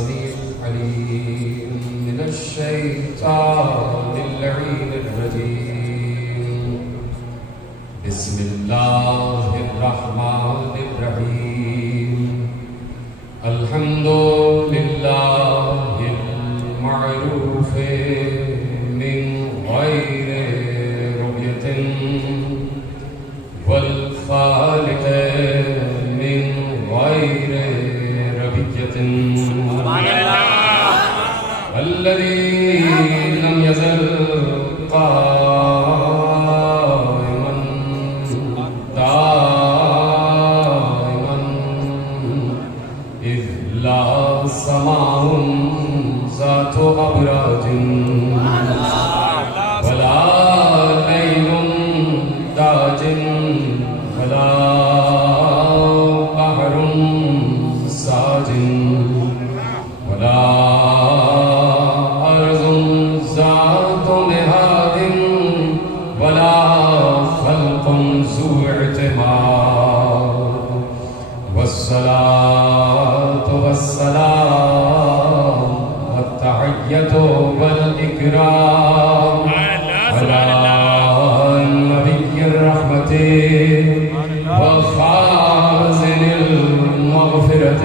السميع العليم من الشيطان اللعين الرجيم بسم الله الرحمن الرحيم الحمد لله المعروف من غير رؤية والخالق من غير ربية الذي لم يزل قائما دائما إذ لا سماء ذات أبراج ولا ليل داج ولا بحر ساج ولا أرض ذات مهاد ولا خلق ذو اعتماد والصلاة والسلام والتحية والإكرام على نبي الرحمة وخازن المغفرة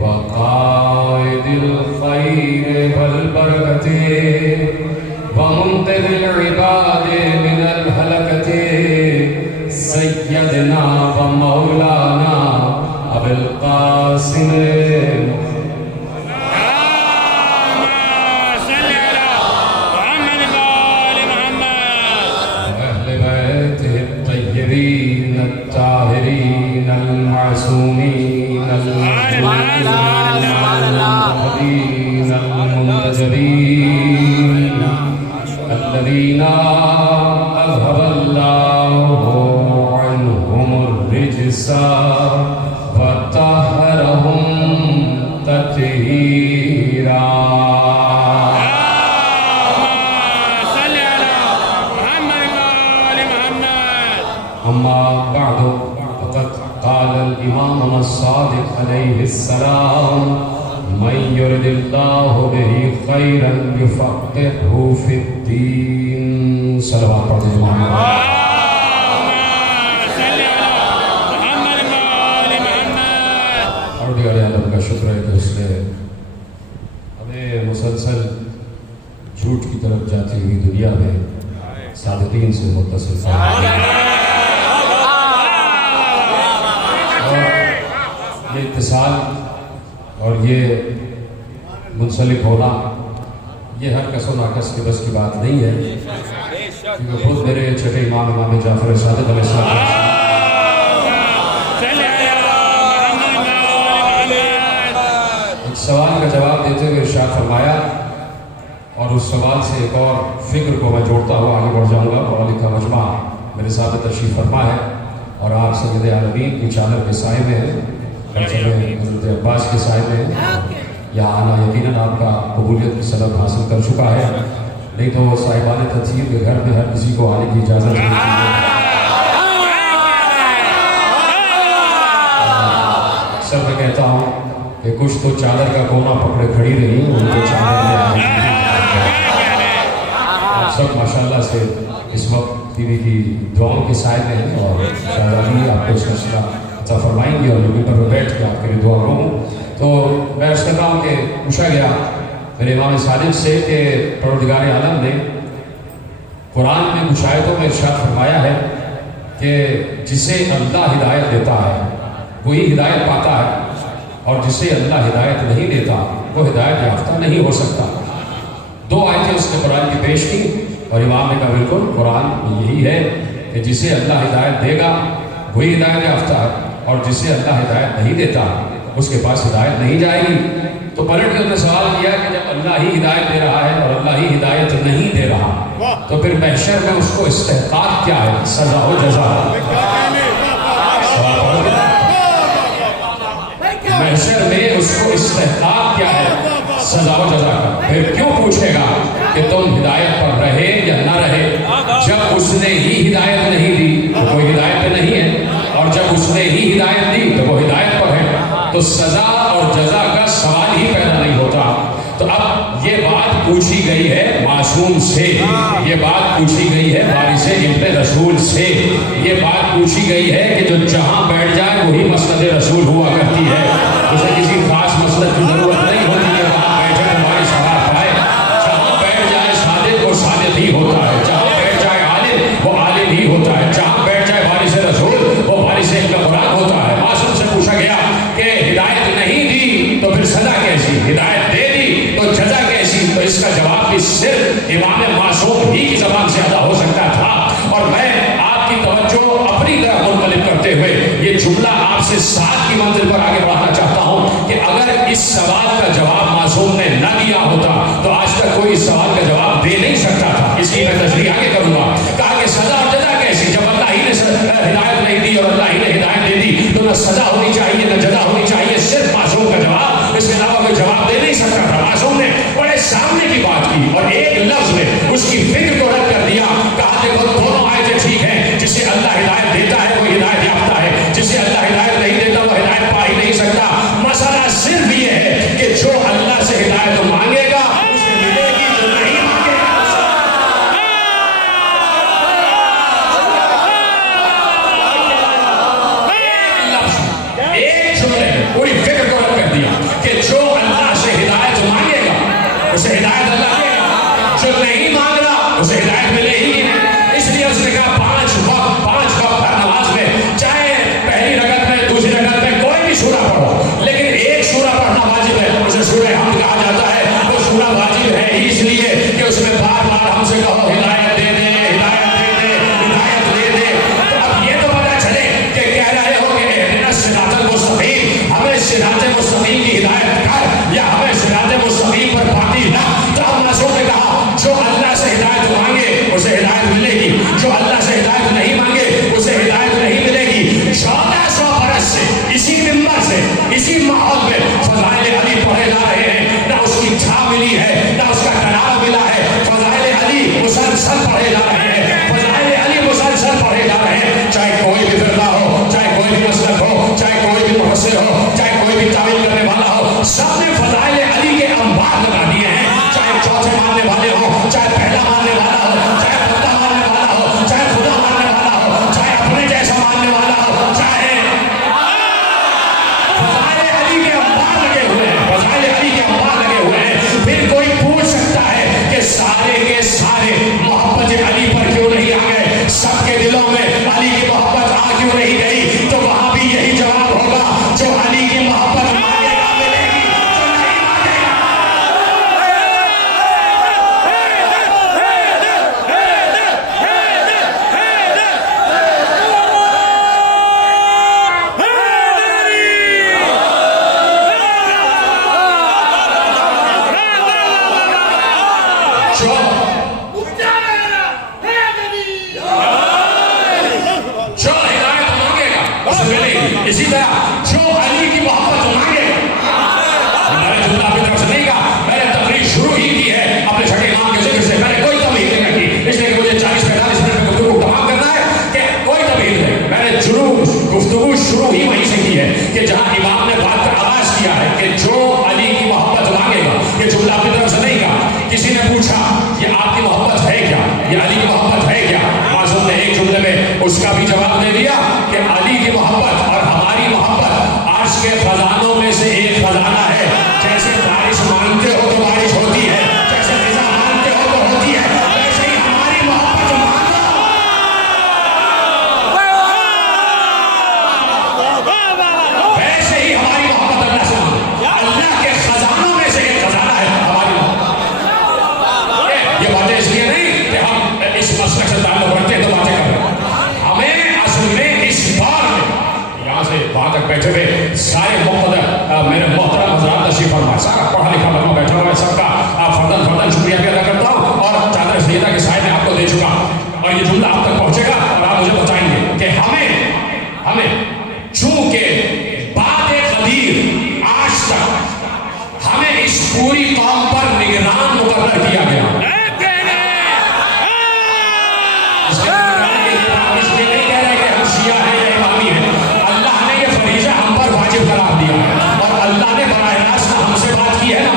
وقائد الخير والبركة ومنقذ العباد من الهلكة سيدنا ومولانا أبي القاسم الطاهرين المعصومين المهديين المنتجبين الذين أذهب الله عنهم الرجس وطهرهم تطهيرا أما بعد فقد قال الإمام الصادق عليه السلام من يرد الله به خيرا يفقهه في الدين صلوات الله پروردگار عالم کا شکر ہے کہ اس نے ہمیں مسلسل جھوٹ کی طرف جاتی ہوئی دنیا میں صادقین سے متصل یہ اتصال اور یہ منسلک ہونا یہ ہر کس و ناکس کے بس کی بات نہیں ہے کیونکہ خود میرے چھٹے امام جعفر صادق علیہ السلام ایک سوال کا جواب دیتے ہوئے ارشاد فرمایا اور اس سوال سے ایک اور فکر کو میں جوڑتا ہوا آگے بڑھ جاؤں گا اور کا مجمع میرے ساتھ تشریف فرما ہے اور آپ سید عالمین کی چادر کے سائے میں ہیں حضرت عباس کے سائے میں یہاں آنا یقیناً آپ کا قبولیت کی سبب حاصل کر چکا ہے نہیں تو صاحبان تطہیر کے گھر میں ہر کسی کو آنے کی اجازت نہیں ہے اکثر میں کہتا ہوں کہ کچھ تو چادر کا کونا پکڑے کھڑی رہی ان کو چادر میں سب ماشاءاللہ سے اس وقت ٹی وی کی دعاؤں کے سائے میں ہیں اور شاہدانی آپ کو اس کا سلسلہ عطا فرمائیں گے اور لوگوں پر بیٹھ کے آپ کے لیے دعا کروں تو میں عرض کر رہا ہوں کہ پوچھا گیا میرے امام صادق سے کہ پروردگار عالم نے قرآن میں کچھ آیتوں میں ارشاد فرمایا ہے کہ جسے اللہ ہدایت دیتا ہے وہی ہدایت پاتا ہے اور جسے اللہ ہدایت نہیں دیتا وہ ہدایت یافتہ نہیں ہو سکتا دو آیتیں اس نے قرآن کی پیش کی اور امام نے کہا بالکل قرآن یہی ہے کہ جسے اللہ ہدایت دے گا وہی ہدایت یافتہ ہے اور جسے اللہ ہدایت نہیں دیتا اس کے پاس ہدایت نہیں جائے گی تو پلٹ کے انہوں نے سوال کیا کہ جب اللہ ہی ہدایت دے رہا ہے اور اللہ ہی ہدایت نہیں دے رہا تو پھر محشر میں اس کو استحقاق کیا ہے سزا و جزا محشر میں اس کو استحقاق کیا ہے سزا و جزا کا پھر کیوں پوچھے گا کہ تم ہدایت پر رہے یا نہ رہے جب اس نے ہی ہدایت نہیں دی تو وہ ہدایت پہ نہیں ہے اور جب اس نے ہی ہدایت دی تو وہ ہدایت پر ہے تو سزا اور جزا کا سوال ہی معصوم سے یہ بات پوچھی گئی ہے، وارث ابن رسول سے یہ بات پوچھی گئی ہے کہ جو جہاں بیٹھ جائے وہی مسند رسول ہوا کرتی ہے، اسے کسی خاص مسند کی ضرورت نہیں ہوتی ہے وہاں بیٹھے ہماری ثواب پائے۔ جہاں بیٹھ جائے صادق وہ صادق ہی ہوتا ہے، جہاں بیٹھ جائے عالم وہ عالم ہی ہوتا ہے، جہاں بیٹھ جائے وارث رسول وہ وارث ابن قرآن ہوتا ہے۔ معصوم سے پوچھا گیا کہ ہدایت نہیں دی تو پھر سزا کیسی، ہدایت دے دی تو سزا کیسی؟ تو اس کا جواب بھی صرف امام معصوم ہی کی زبان سے ادا ہو سکتا تھا۔ اور میں آپ کی توجہ اپنی طرف منقلب کرتے ہوئے یہ جملہ آپ سے ساتھ کی منزل پر آگے بڑھانا چاہتا ہوں کہ اگر اس سوال کا جواب معصوم نے نہ دیا ہوتا تو آج تک کوئی اس سوال کا جواب دے نہیں سکتا تھا۔ اس کی میں تشریح آگے کروں گا۔ کہا کہ سزا اور جزا کیسی؟ جب اللہ ہی نے ہدایت نہیں دی اور اللہ ہی نے ہدایت دے دی تو نہ سزا ہونی چاہیے نہ جزا ہونی چاہیے، صرف معصوم کا جواب، اس کے علاوہ کوئی جواب دے نہیں سکتا تھا۔ معصوم نے بڑے سامنے کی بات کی اور ایک لفظ میں اس کی فکر کو رد کر دیا۔ کہا دیکھو دونوں آیتیں ٹھیک ہیں، جسے اللہ ہدایت دیتا ہے وہ ہدایت یافتہ ہے، جسے اللہ ہدایت نہیں دیتا وہ ہدایت پا ہی نہیں سکتا۔ مسئلہ صرف یہ ہے کہ جو اللہ سے ہدایت مانگے گا اسے ملے گی، جو نہیں مانگے گا ایک جملے پوری فکر کو رد کر دیا کہ جو اللہ سے ہدایت مانگے گا اسے ہدایت اللہ دے گا، جو نہیں مانگ رہا اسے ہدایت ملے ہی نہیں۔ اس لیے اس نے کہا پانچ وقت ہر نماز میں، چاہے پہلی رکعت میں دوسری رکعت میں کوئی بھی سورہ پڑھو، لیکن ایک سورہ پڑھنا واجب ہے، اسے سورہ حمد کہا جاتا ہے۔ وہ سورہ واجب ہے ہی اس لیے کہ اس میں بار بار ہم سے کہو ہدایت دے دے، ہدایت دے دے، ہدایت دے دے۔ تو اب یہ تو پتہ چلے کہ کہہ رہے ہو کہ اہدنا الصراط المستقیم، ہمیں صراط مستقیم کی ہدایت کر یا ہمیں صراط مستقیم پر پاتی نہ۔ تو ہم معصوم نے کہا جو اللہ سے ہدایت مانگے اسے ہدایت ملے گی، جو اللہ سے ہدایت نہیں مانگے اسے ہدایت نہیں ملے گی۔ 1400 برس سے اسی ممبر سے اسی ماحول میں فضائل علی پڑھے جا رہے ہیں، نہ اس کی چھا ملی ہے نہ اس کا قرار ملا ہے۔ فضائل علی مسلسل پڑھے جا رہے ہیں، فضائل علی مسلسل پڑھے جا رہے ہیں، چاہے کوئی بھی فرقہ ہو، چاہے کوئی بھی مسلک ہو، چاہے کوئی بھی مفسر ہو، چاہے کوئی بھی تعویل کرنے والا ہو، سب نے فضائل علی کے انبار لگا دیے ہیں، چاہے چوتھے ماننے والے ہوں، چاہے پہلا ماننے والا ہو، چاہے پہلا ماننے والا ہو، چاہے خدا ماننے والا ہو، چاہے اپنے جیسا ماننے والا ہو، چاہے فضائل علی کے انبار لگے ہوئے ہیں، فضائل علی کے انبار لگے ہوئے ہیں۔ پھر کوئی پوچھ سکتا ہے کہ سارے کے سارے محبت علی پر کیوں نہیں آ گئے، سب کے دلوں میں علی کی محبت آ کیوں نہیں گئی؟ تو وہاں بھی یہی جواب ہوگا، جو علی کی محبت مانگے گا ملے گی، جو نہیں مانگے گا جو ہدایت مانگے گا اسے ملے گی۔ اسی طرح جو علی کی محبت مانگے گا، میں نے جملہ اپنی طرف سے نہیں کہا، میں نے تقریر شروع ہی کی ہے اپنے چھٹے امام کے ذکر سے، میں نے کوئی تمہید نہیں رکھی، اس لیے کہ مجھے 40-45 منٹ میں گفتگو کو تمام کرنا ہے کہ کوئی تمہید نہیں۔ میں نے گفتگو شروع ہی وہیں سے کی ہے کہ جہاں امام نے بات کا آغاز کیا ہے کہ جو علی کی محبت مانگے گا، یہ جملہ اپنی طرف سے نہیں کہا۔ کسی نے پوچھا یہ آپ کی محبت ہے کیا، یہ علی کی محبت ہے کیا؟ معصوم نے ایک جملے میں اس کا بھی جواب دے دیا کہ علی کی محبت اور ہماری محبت عرش کے خزانوں میں سے ایک خزانہ ہے۔ جیسے بارش مانگتے ہو تو بارش ہوتی ہے، جیسے فضا مانگتے ہو تو ہوتی ہے، ویسے ہی ہماری محبت مانگو، ویسے ہی ہماری محبت اللہ سے مانگو۔ اللہ کے خزانوں میں سے ایک خزانہ ہے ہماری محبت۔ یہ باتیں اس لیے نہیں کہ ہم اس مسلک سے تعلق رکھتے ہیں تو باتیں کر رہے ہیں، ہمیں اصل میں اس بار میں یہاں سے وہاں تک بیٹھے ہوئے سارے مقتدر میرے محترم حضرات تشریف فرمائے، سارا پڑھا لکھا بندہ بیٹھا ہوا ہے، سب کا فرداً فرداً شکریہ بھی ادا کرتا ہوں اور چادر سیدہ کے سائے میں آپ کو دے چکا ہوں اور یہ جملہ آپ تک پہنچے گا اور آپ مجھے بتائیں گے کہ ہمیں چونکہ بعد قدیر آج تک ہمیں اس پوری قوم پر نگران مقرر کیا گیا۔ اس لیے نہیں کہہ رہے کہ ہم شیعہ ہیں یا امامی ہیں، اللہ نے یہ فریضہ ہم پر واجب قرار دیا ہے اور اللہ نے براہ راست ہم سے بات کی ہے نا،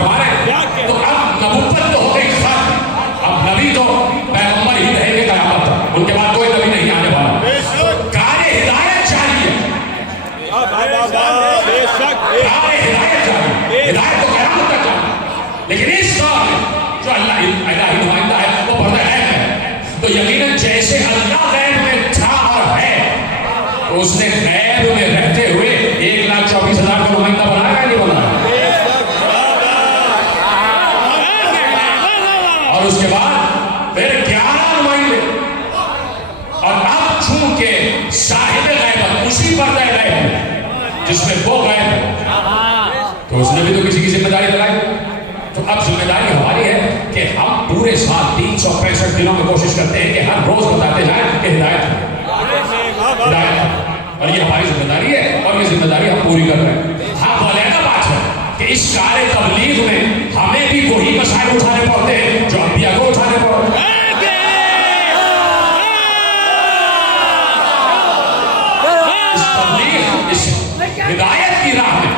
فرما رہے ہیں تو اب نبوت تو ہو گئی ختم، اب نبی تو پیغمبر ہی رہیں گے قیامت تک، ان کے بعد کوئی نبی نہیں آنے والا. کار ہدایت چاہیے، کار ہدایت چاہیے، ہدایت تو قیامت تک چاہیے، لیکن اس دور میں جو اللہ الہی نمائندہ ہے وہ پردہ غیب ہے. تو یقیناً جیسے اللہ غیب میں تھا اور ہے، تو اس نے غیب میں رہتے ہوئے 1,24,000 کو نمائندہ بنایا یا نہیں بنایا؟ اور اس کے بعد پھر 11 نمائندے. اور اب چونکہ صاحب غیبت اسی پردہ غیب ہے جس میں وہ غیب ہے، تو اس نے بھی تو کسی کی ذمہ داری لگائی. تو اب ذمہ داری ہماری ہے کہ ہم پورے سال 365 دنوں میں کوشش کرتے ہیں کہ ہر روز بتاتے جائیں کہ ہدایت ہدایت، اور یہ ہماری ذمہ داری ہے اور یہ ذمہ داری ہم پوری کر رہے ہیں. ہاں علیحدہ بات ہے کہ اس کار تبلیغ میں ہمیں بھی وہی مسائل اٹھانے پڑتے ہیں جو انبیاء کو اٹھانے پڑتے ہیں. اس تبلیغ، اس ہدایت کی راہ میں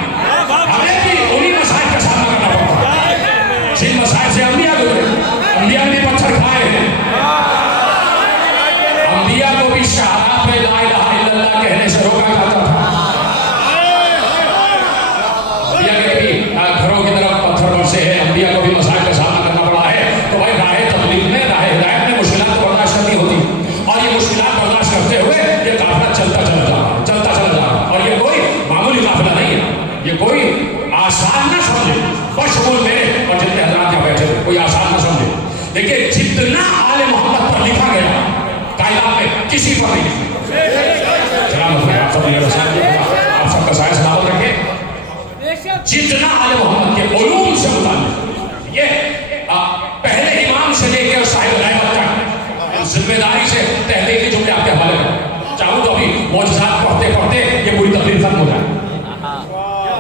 ہمیں بھی انہی مسائل کا سامنا کرنا پڑتا ہے جن مسائل سے انبیاء گزرے. انبیاء نے پتھر کھائے ہیں، انبیاء کو بھی شہادت میں لا الہ الا اللہ کہنے سے روکا جاتا تھا. انبیاء کے بھی گھروں کی طرف پتھر برسے ہیں، انبیاء کو بھی مسائل کا سامنا کرنا پڑا ہے. تو بھائی راہ تبلیغ میں، راہ ہدایت میں مشکلات برداشت کرنی ہوتی، اور یہ مشکلات برداشت کرتے ہوئے یہ قافلہ چلتا چلا جا رہا ہے، چلتا چلا جا رہا ہے. اور یہ کوئی معمولی قافلہ نہیں ہے، یہ کوئی آسان نہ سمجھے، بشمول میرے اور جتنے حضرات یہاں بیٹھے کوئی آسان نہ سمجھے. لیکن جتنا آل محمد پر لکھا گیا کائنات میں کسی پر نہیں لکھا. سلامت ہے آپ سب، آپ سب کا سایہ سلامت رکھے. جتنا آل محمد کے علوم سے متعلق، یہ پہلے امام سے لے کے صاحب غیبت تک ذمہ داری سے تحقیقی جملے آپ کے حوالے کریں. چاہوں تو ابھی معجزات پڑھتے پڑھتے یہ پوری تقریر ختم ہو جائے،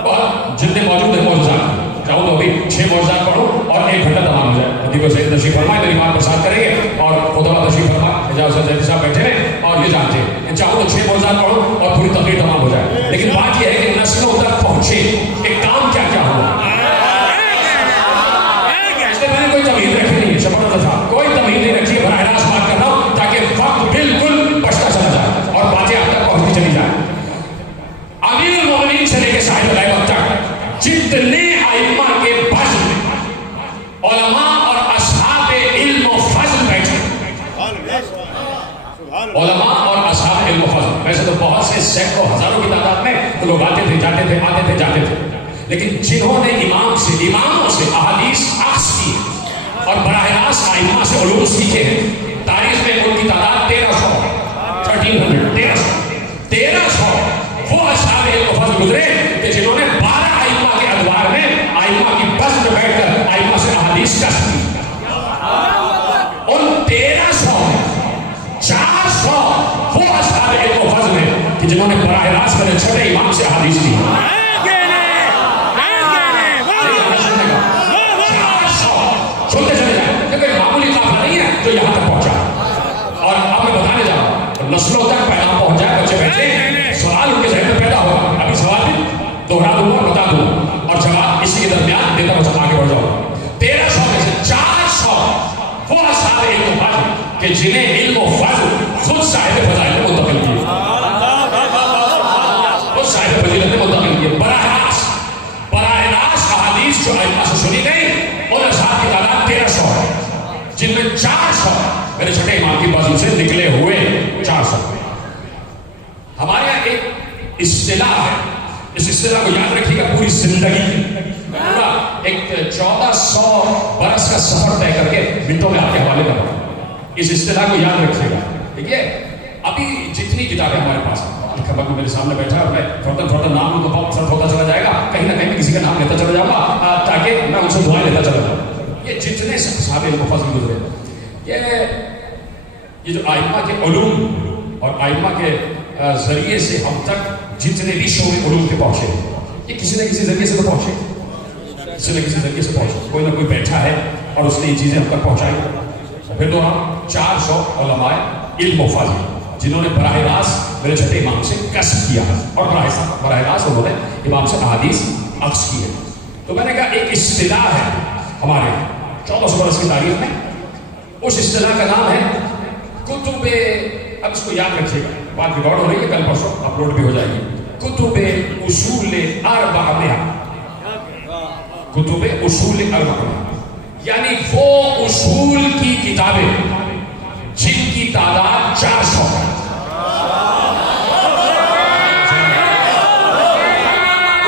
اور جتنے موجود ہیں معجزات، چاہوں تو ابھی 6 معجزات پڑھوں اور 1 گھنٹہ تمام ہو جائے. ادیب سید تشریف فرمائے، میری بات پر ساتھ کریں گے، اور خدا تشریف فرمائے، اجازت سے صاحب بیٹھے ہیں اور یہ جانتے ہیں. چاہوں تو 6 معجزات پڑھوں اور پوری تقریر تمام ہو جائے. لیکن بات یہ ہے کہ نسلوں تک پہنچے ایک کام کیا کیا ہوا. اس سے میں نے کوئی تمہید رکھی نہیں ہے، شفاعت صاحب کوئی تمہید نہیں رکھی ہے، براہ راست بات کر رہا ہوں تاکہ وقت بالکل بچتا چلا جائے اور باتیں آپ تک پہنچتی چلی جائیں. امیر المومنین سے لے کے صاحب غیبت تک جتنے ائمہ کے بزم میں علماء اور اصحاب علم و فضل بیٹھے، علماء اور اصحاب علم و فضل، ویسے تو بہت سے سینکڑوں ہزاروں کی تعداد میں لوگ آتے تھے، جاتے تھے، آتے تھے، جاتے تھے، لیکن جنہوں نے اماموں سے احادیث اخذ کی اور براہ راست ائمہ سے علوم سیکھے ہیں، تاریخ میں ان کی تعداد 1300 وہ اصحاب علم و فضل گزرے کہ جنہوں نے 12 ائمہ کے ادوار میں ائمہ کی بس میں بیٹھ کر ائمہ سے احادیث کشف کی. ان 1300 میں 400 وہ اصحاب علم و فضل ہیں کہ جنہوں نے براہ راست میرے چھٹے امام سے احادیث کی. سنتے چلے جائیں، کیونکہ معمولی قافلہ نہیں ہے جو یہاں تک پہنچا. اور اب میں بتانے جا رہا ہوں نسلوں تک پیغام پہنچ جائے. بچے بیٹھے، سوال ان کے ذہن میں پیدا ہوگا، ابھی سوال بھی دوہرا دوں گا، بتا دوں گا، اور جواب اسی کے درمیان دیتا ہوں، آگے بڑھ جاؤں. 1300 میں سے 400 وہ اصحاب علم و فضل کہ جنہیں علم و فضل خود صاحب فضائل نے منتقل کیے، وہ صاحب فضیلت نے منتقل کیے. براہ راست احادیث جو ائمہ سے سنی گئی ان اصحاب کی تعداد 1300 ہے، جن میں 400 میرے چھٹے امام کی بزم سے نکلے ہوئے 400. ہمارے یہاں ایک اصطلاح ہے، اس اصطلاح کو یاد رکھیے گا پوری زندگی، پورا ایک 1400 برس کا سفر طے کر کے منٹوں میں آپ کے حوالے کرتا ہوں. اس اصطلاح کو یاد رکھیے گا. دیکھیے ابھی جتنی کتابیں ہمارے پاس ہیں، خبر کو میرے سامنے بیٹھا ہے، میں تھوڑا نام لوں تو بہت فرق ہوتا چلا جائے گا، کہیں نہ کہیں کسی کا نام لیتا چلا جاؤں گا تاکہ میں ان سے دعائیں لیتا چلا جاؤں. یہ جتنے صحابہ علم و فضل گزرے، یہ جو ائمہ کے علوم اور ائمہ کے ذریعے سے ہم تک جتنے بھی شعور علوم کے پہنچے، یہ کسی نہ کسی ذریعے سے تو پہنچے، کسی نہ کسی ذریعے سے پہنچے. کوئی نہ کوئی بیٹھا ہے اور اس نے یہ چیزیں ہم تک پہنچائی. پھر تو ہم 400 علماء علم و فضل جنہوں نے براہ راست میرے چھٹے امام سے کسب کیا اور براہ راست انہوں نے امام سے احادیث اخذ کی ہے. تو تو میں نے کہا ایک اصطلاح ہے ہمارے 1400 برس کی تاریخ میں، اس اصطلاح کا نام ہے کتب، اب اس کو یاد رکھیے گا، بات ریکارڈ ہو رہی ہے، کل پرسوں اپلوڈ بھی ہو جائے گی، کتب اصول اربعہ، کتب اصول اربعہ، یعنی وہ اصول کی کتابیں جن کی تعداد 400 ہے،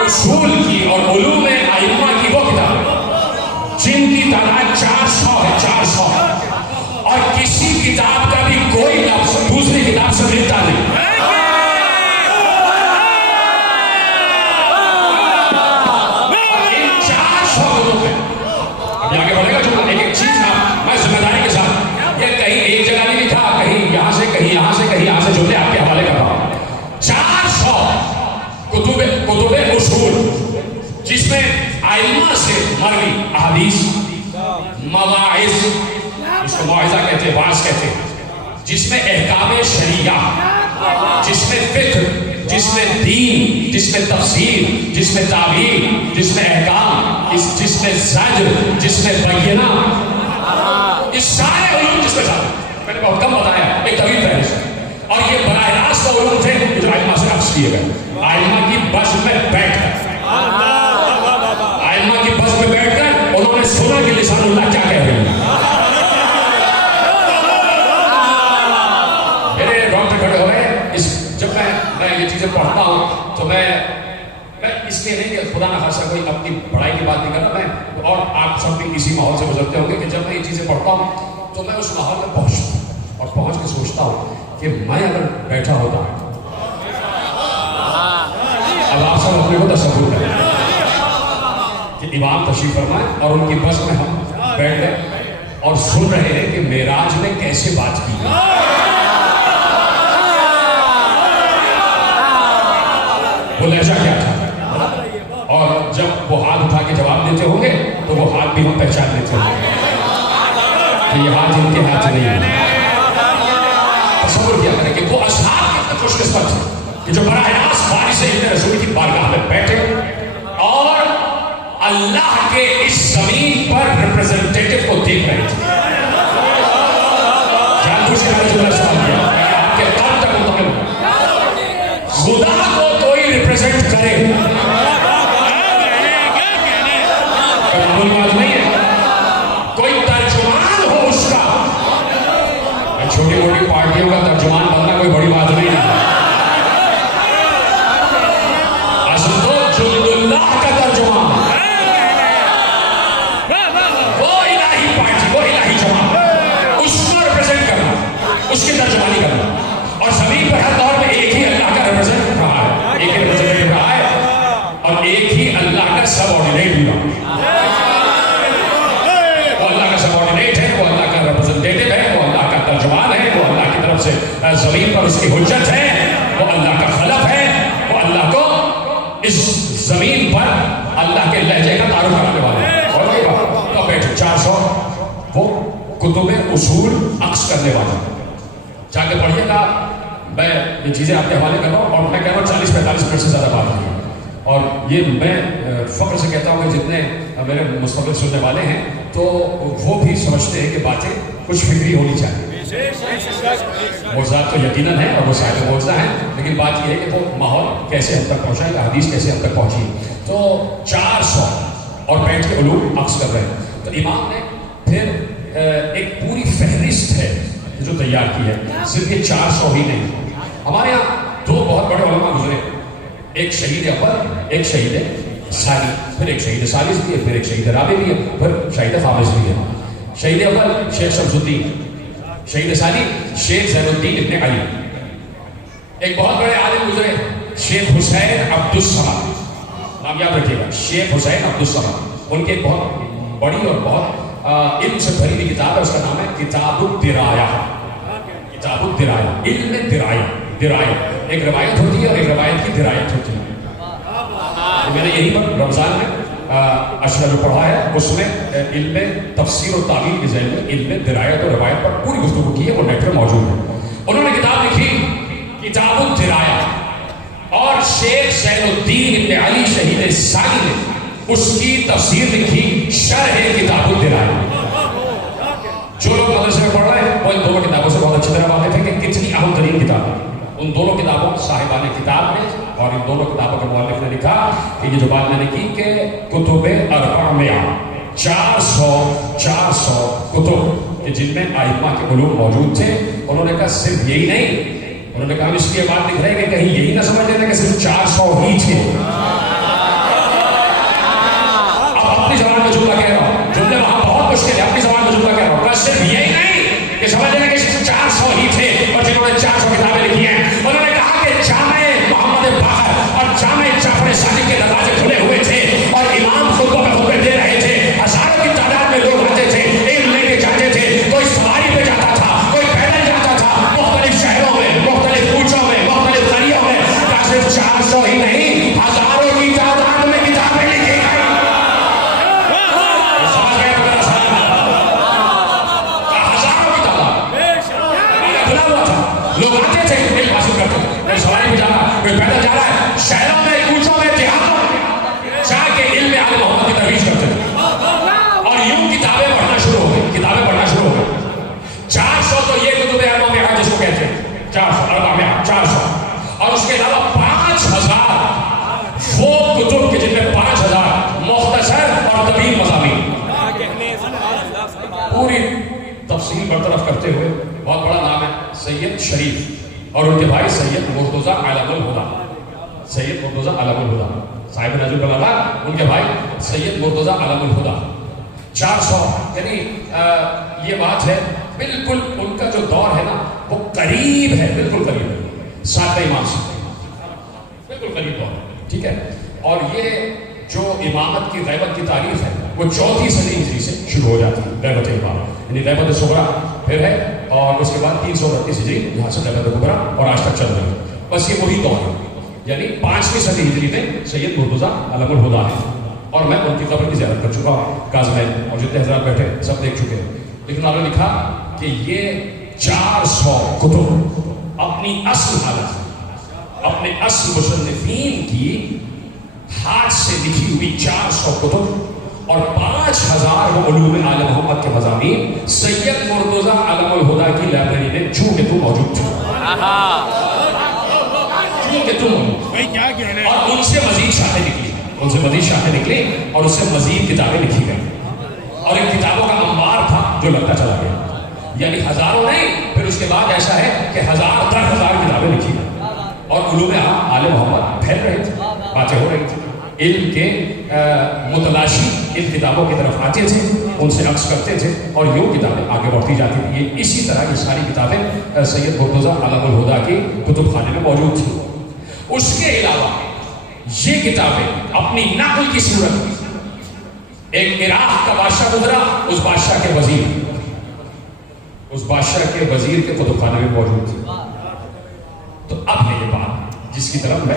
اصول کی اور علوم ائمہ کی وہ کتاب جن کی تعداد 400 ہے، 400 ہے، اور کسی کتاب کا بھی کوئی لفظ دوسری کتاب سے ملتا نہیں۔ ان 400 کتب میں اب آگے بڑھے گا جو ایک ایک چیز میں ذمہ داری کے ساتھ، یہ کہیں ایک جگہ نہیں لکھا، کہیں یہاں سے کہیں یہاں سے کہیں یہاں سے، جملے آپ کے حوالے کر رہا ہوں۔ 400 کتب اصول جس میں ائمہ سے مروی احادیث، مواعظ، اس کو موعظہ کہتے ہیں، واعظ کہتے ہیں، جس میں احکام شریعہ، جس میں فقہ، جس میں دین، جس میں تفسیر، جس میں تعبیر، جس میں احکام، جس میں زجر، جس میں بینہ، اس سارے علوم جس میں جاتے ہیں، میں نے بہت کم بتایا، ایک طویل فہرست، اور یہ براہ راست علوم تھے جو ائمہ سے اخذ کیے گئے، ائمہ کی بس میں بیٹھ کر، ائمہ کی بس میں بیٹھ کر انہوں نے سنا کہ لسان اللہ کیا کہہ رہے ہیں۔ میرے ڈاکٹر کھڑے ہو گئے، جب میں یہ چیزیں پڑھتا ہوں تو میں اس لیے نہیں کہ خدا نہ خاصا کوئی اپنی بڑائی کی بات نہیں کرنا، میں اور آپ سب بھی اسی ماحول سے گزرتے ہوں گے کہ جب میں یہ چیزیں پڑھتا ہوں تو میں اس ماحول میں پہنچتا ہوں اور پہنچ کے سوچتا ہوں کہ میں اگر بیٹھا ہوتا، اب آپ سب اپنے کو تصور کریں کہ امام تشریف فرمائے اور ان کی بس میں ہم بیٹھ گئے اور سن رہے ہیں کہ معراج میں کیسے بات کی، وہ لہجہ کیا تھا، اور جب وہ ہاتھ اٹھا کے جواب دیتے ہوں گے تو وہ ہاتھ بھی ہم پہچان لیتے ہوں گے کہ یہ ہاتھ ان کے ہاتھ نہیں ہے۔ تصور کیا کریں کہ وہ اصحاب کتنے خوش قسمت ہیں کہ جو براہ راست وارث ابن رسول کی بارگاہ میں بیٹھے اور اللہ کے اس زمین پر ریپرزنٹیٹو کو دیکھ رہے تھے۔ جان بوجھ کے میں نے سوال کیا کہ کب تک منتقل خدا کو کوئی ریپرزنٹ کرے، کوئی بات نہیں ہے، کوئی ترجمان ہو اس کا، چھوٹی موٹی پارٹیوں کا ترجمان بننا کوئی بڑی بات نہیں ہے، اصل تو جند اللہ کا ترجمان، وہ الہی پارٹی، وہ الہی جماعت، اس کو ریپرزنٹ کرنا، اس کی ترجمانی کرنا، اور زمین پر ہر دور میں ایک ہی اللہ کا ریپرزنٹ رہا ہے، ایک ہی ریپرزنٹیٹو رہا ہے، اور ایک ہی اللہ کا سب آرڈینیٹ بھی رہا ہے۔ وہ اللہ کا سب آرڈینیٹ ہے، وہ اللہ کا ریپرزنٹیٹو ہے، وہ اللہ کا ترجمان ہے، وہ اللہ کی طرف سے زمین پر اس کی حجت ہے، وہ اللہ کا خلف ہے، وہ اللہ کو اس زمین پر اللہ کے لہجے کا تعارف کرانے والا ہے۔ اور یہ بات تو بیٹھے 400 وہ کتب اصول عکس کرنے والا، جا کے پڑھیے گا، میں یہ چیزیں آپ کے حوالے کر رہا ہوں، اور میں کہہ رہا ہوں 40-45 منٹ سے زیادہ بات نہیں ہے، اور یہ میں فخر سے کہتا ہوں کہ جتنے میرے مستقبل سننے والے ہیں تو وہ بھی سمجھتے ہیں کہ باتیں کچھ فکری ہونی چاہیے۔ معجزات تو یقیناً ہیں اور وہ سارے معجزہ ہیں، لیکن بات یہ ہے کہ وہ ماحول کیسے ہم تک پہنچا ہے، حدیث کیسے ہم تک پہنچی۔ تو 400 اور بیٹھ کے علوم عکس کر رہے ہیں، تو امام نے پھر ایک پوری فہرست ہے جو تیار کی ہے، صرف یہ 400 ہی نہیں، ہمارے یہاں دو بہت بڑے علماء گزرے، ایک شہید اول، ایک شہید ثانی، پھر ایک شہید ثالث بھی ہے، پھر ایک شہید رابع بھی ہے، پھر شہید خامس بھی ہے۔ شہید اول شیخ شمس الدین، شہید ثانی شیخ زین الدین ابن علی، ایک بہت بڑے عالم گزرے شیخ حسین عبد الصمد، نام یاد رکھیے گا، شیخ حسین عبد الصمد، ان کی ایک بہت بڑی اور بہت علم سے بھری ہوئی کتاب ہے، اس کا نام ہے کتاب الدرایہ، کتاب الدرایہ، علم درایا، درایا ایک روایت ہوتی ہے اور ایک روایت کی درایت ہوتی ہے۔ میں نے یہی پر رمضان میں اشرا جو پڑھا ہے اس میں علم تفسیر و تعویل کے ذیل میں علم درایت اور روایت پر پوری گفتگو کی ہے، وہ نیٹ پر موجود ہے۔ انہوں نے کتاب لکھی کتاب الدرایہ، اور شیخ زین الدین ابن علی شہید ثانی نے اس کی تفسیر لکھی شرح کتاب الدلائل. جو لوگ مدرسے میں پڑھ رہے ہیں وہ ان دونوں کتابوں سے بہت اچھی طرح واقف ہے کہ کتنی اہم ترین کتاب ہے. ان دونوں کتابوں صاحبان کتاب نے اور ان دونوں کتابوں کے مؤلف نے لکھا کہ یہ جو بات میں نے کی کہ کتب 400 کتب کہ جن میں ائمہ کے علوم موجود تھے. انہوں نے کہا صرف یہی نہیں, انہوں نے کہا ہم اس لیے بات لکھ رہے ہیں کہ کہیں یہی نہ سمجھ لینا کہ صرف 400 ہی تھے. اب اپنی زبان میں جملہ کہہ رہا ہوں, جملے وہاں بہت مشکل ہے, اپنی زبان میں جملہ کہہ رہا ہوں. صرف یہی نہیں کہ سمجھ لینا کہ صرف 400 ہی تھے اور جنہوں نے 400 کتابیں لکھی ہیں. انہوں نے کہا کہ جامع محمد باقر اور جامع جعفر صادق کے دروازے کھلے ہوئے تھے اور امام خطبہ میں خطبے دے رہے تھے. ہزاروں کی تعداد میں لوگ آتے تھے, علم لے کے جاتے تھے. کوئی سواری پہ جاتا تھا, کوئی پیدل جاتا تھا, مختلف شہروں میں, مختلف کوچوں میں, مختلف گلیوں میں. کیا صرف 400 ہی نہیں, ہزاروں کی تعداد میں کتابیں لکھی گئی. لوگ آتے تھے, علم حاصل کرتے تھے. کوئی سواری پہ جا رہا ہے, کوئی پیدل جا رہا ہے, شہروں میں, کوچوں میں, دیہاتوں میں جا کے علم آل محمد کی ترویج کرتے تھے. اور یوں کتابیں پڑھنا شروع ہو گئی, کتابیں پڑھنا شروع ہو گئی. 400 تو یہ کتب اربع میں جس کو کہتے ہیں, 400 اربع میں 400, اور اس کے علاوہ 5000 وہ کتب کے جن میں 5000 مختصر اور طویل مضامین. پوری تفصیل برطرف کرتے ہوئے بہت بڑا نام ہے سید شریف اور ان کے بھائی سید مرتضی علم الہدی. سید مرتضی علم الہدی صاحب نجم البلاغہ, ان کے بھائی سید مرتضی علم الہدی. 400 یعنی یہ بات ہے بالکل ان کا جو دور ہے نا وہ قریب ہے, بالکل قریب ہے ساتھ امام سے, بالکل قریب دور ہے. ٹھیک ہے, اور یہ جو امامت کی غیبت کی تعریف ہے وہ 4تھی صدی ہجری سے شروع ہو جاتی ہے. غیبت امامت یعنی غیبت صغریٰ پھر ہے, اور اس کے بعد 338 ہجری یہاں سے غیبت کبریٰ اور آج تک چل رہی ہے. بس یہ وہی دور ہے, یعنی 5ویں صدی ہجری میں سید مرتضی علم الہدی ہے. اور میں ان کی قبر کی زیارت کر چکا ہوں کاظمین, اور جتنے حضرات بیٹھے سب دیکھ چکے ہیں. لیکن انہوں نے لکھا کہ یہ 400 کتب اپنی اصل حالت, اپنے اصل مصنفین کی ہاتھ سے لکھی ہوئی 400 کتب اور 5000 وہ علوم آل محمد کے مضامین سید مرتضی علم الہدی کی لائبریری میں چوں کہ تو موجود تھے. چوں کہ تو موجود, اور ان سے مزید شاخیں نکلی, ان سے مزید شاخیں نکلی اور اس سے مزید کتابیں لکھی گئی. اور ان کتابوں کا انبار تھا جو لگتا چلا گیا, یعنی ہزاروں نہیں, پھر اس کے بعد ایسا ہے کہ 1000 در 1000 کتابیں لکھی گئی اور علوم آل محمد پھیل رہے تھے, باتیں ہو رہی تھی. علم کے متلاشی ان کتابوں کی طرف آتے تھے, ان سے عکس کرتے تھے اور یوں کتابیں آگے بڑھتی جاتی تھیں. یہ اسی طرح کی ساری کتابیں سید مرتضی علم الہدی کے کتب خانے میں موجود تھیں. اس کے علاوہ یہ کتابیں اپنی نقل کی صورت, ایک عراق کا بادشاہ گزرا, اس بادشاہ کے وزیر, اس بادشاہ کے وزیر کے کتب خانے میں موجود تھی. تو اب یہ بات جس کی طرف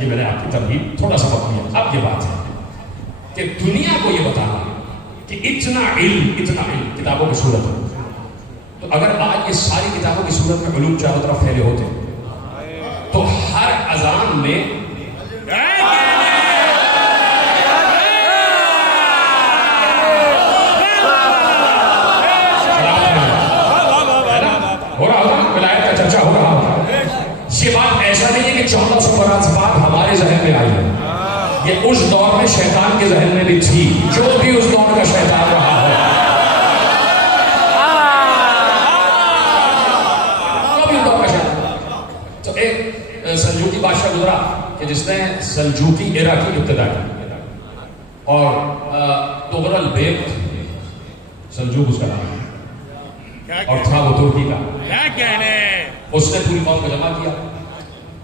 یہ میں نے آپ کی ترغیب تھوڑا سا وقت دیا, اب یہ بات ہے کہ دنیا کو یہ بتانا کہ اتنا علم کتابوں کی صورت ہے. تو اگر آج یہ ساری کتابوں کی صورت میں علوم چاروں طرف پھیلے ہوتے تو ہر اذان میں ہو رہا ہوگا, ولایت کا چرچا ہو رہا ہوگا. یہ بات ایسا نہیں ہے کہ 1400 برس بعد ہمارے ذہن میں آئی ہے, یہ اس دور میں شیطان کے ذہن میں بھی تھی, جو بھی اس دور کا شیطان رہا ہے. تو ایک سلجوقی بادشاہ گزرا کہ جس نے سلجوقی ایرا کی ابتدا کی, اور تغرل بیگ سلجوق اس کا نام اور تھا وہ ترکی کا. اس نے پوری قوم کو جمع کیا,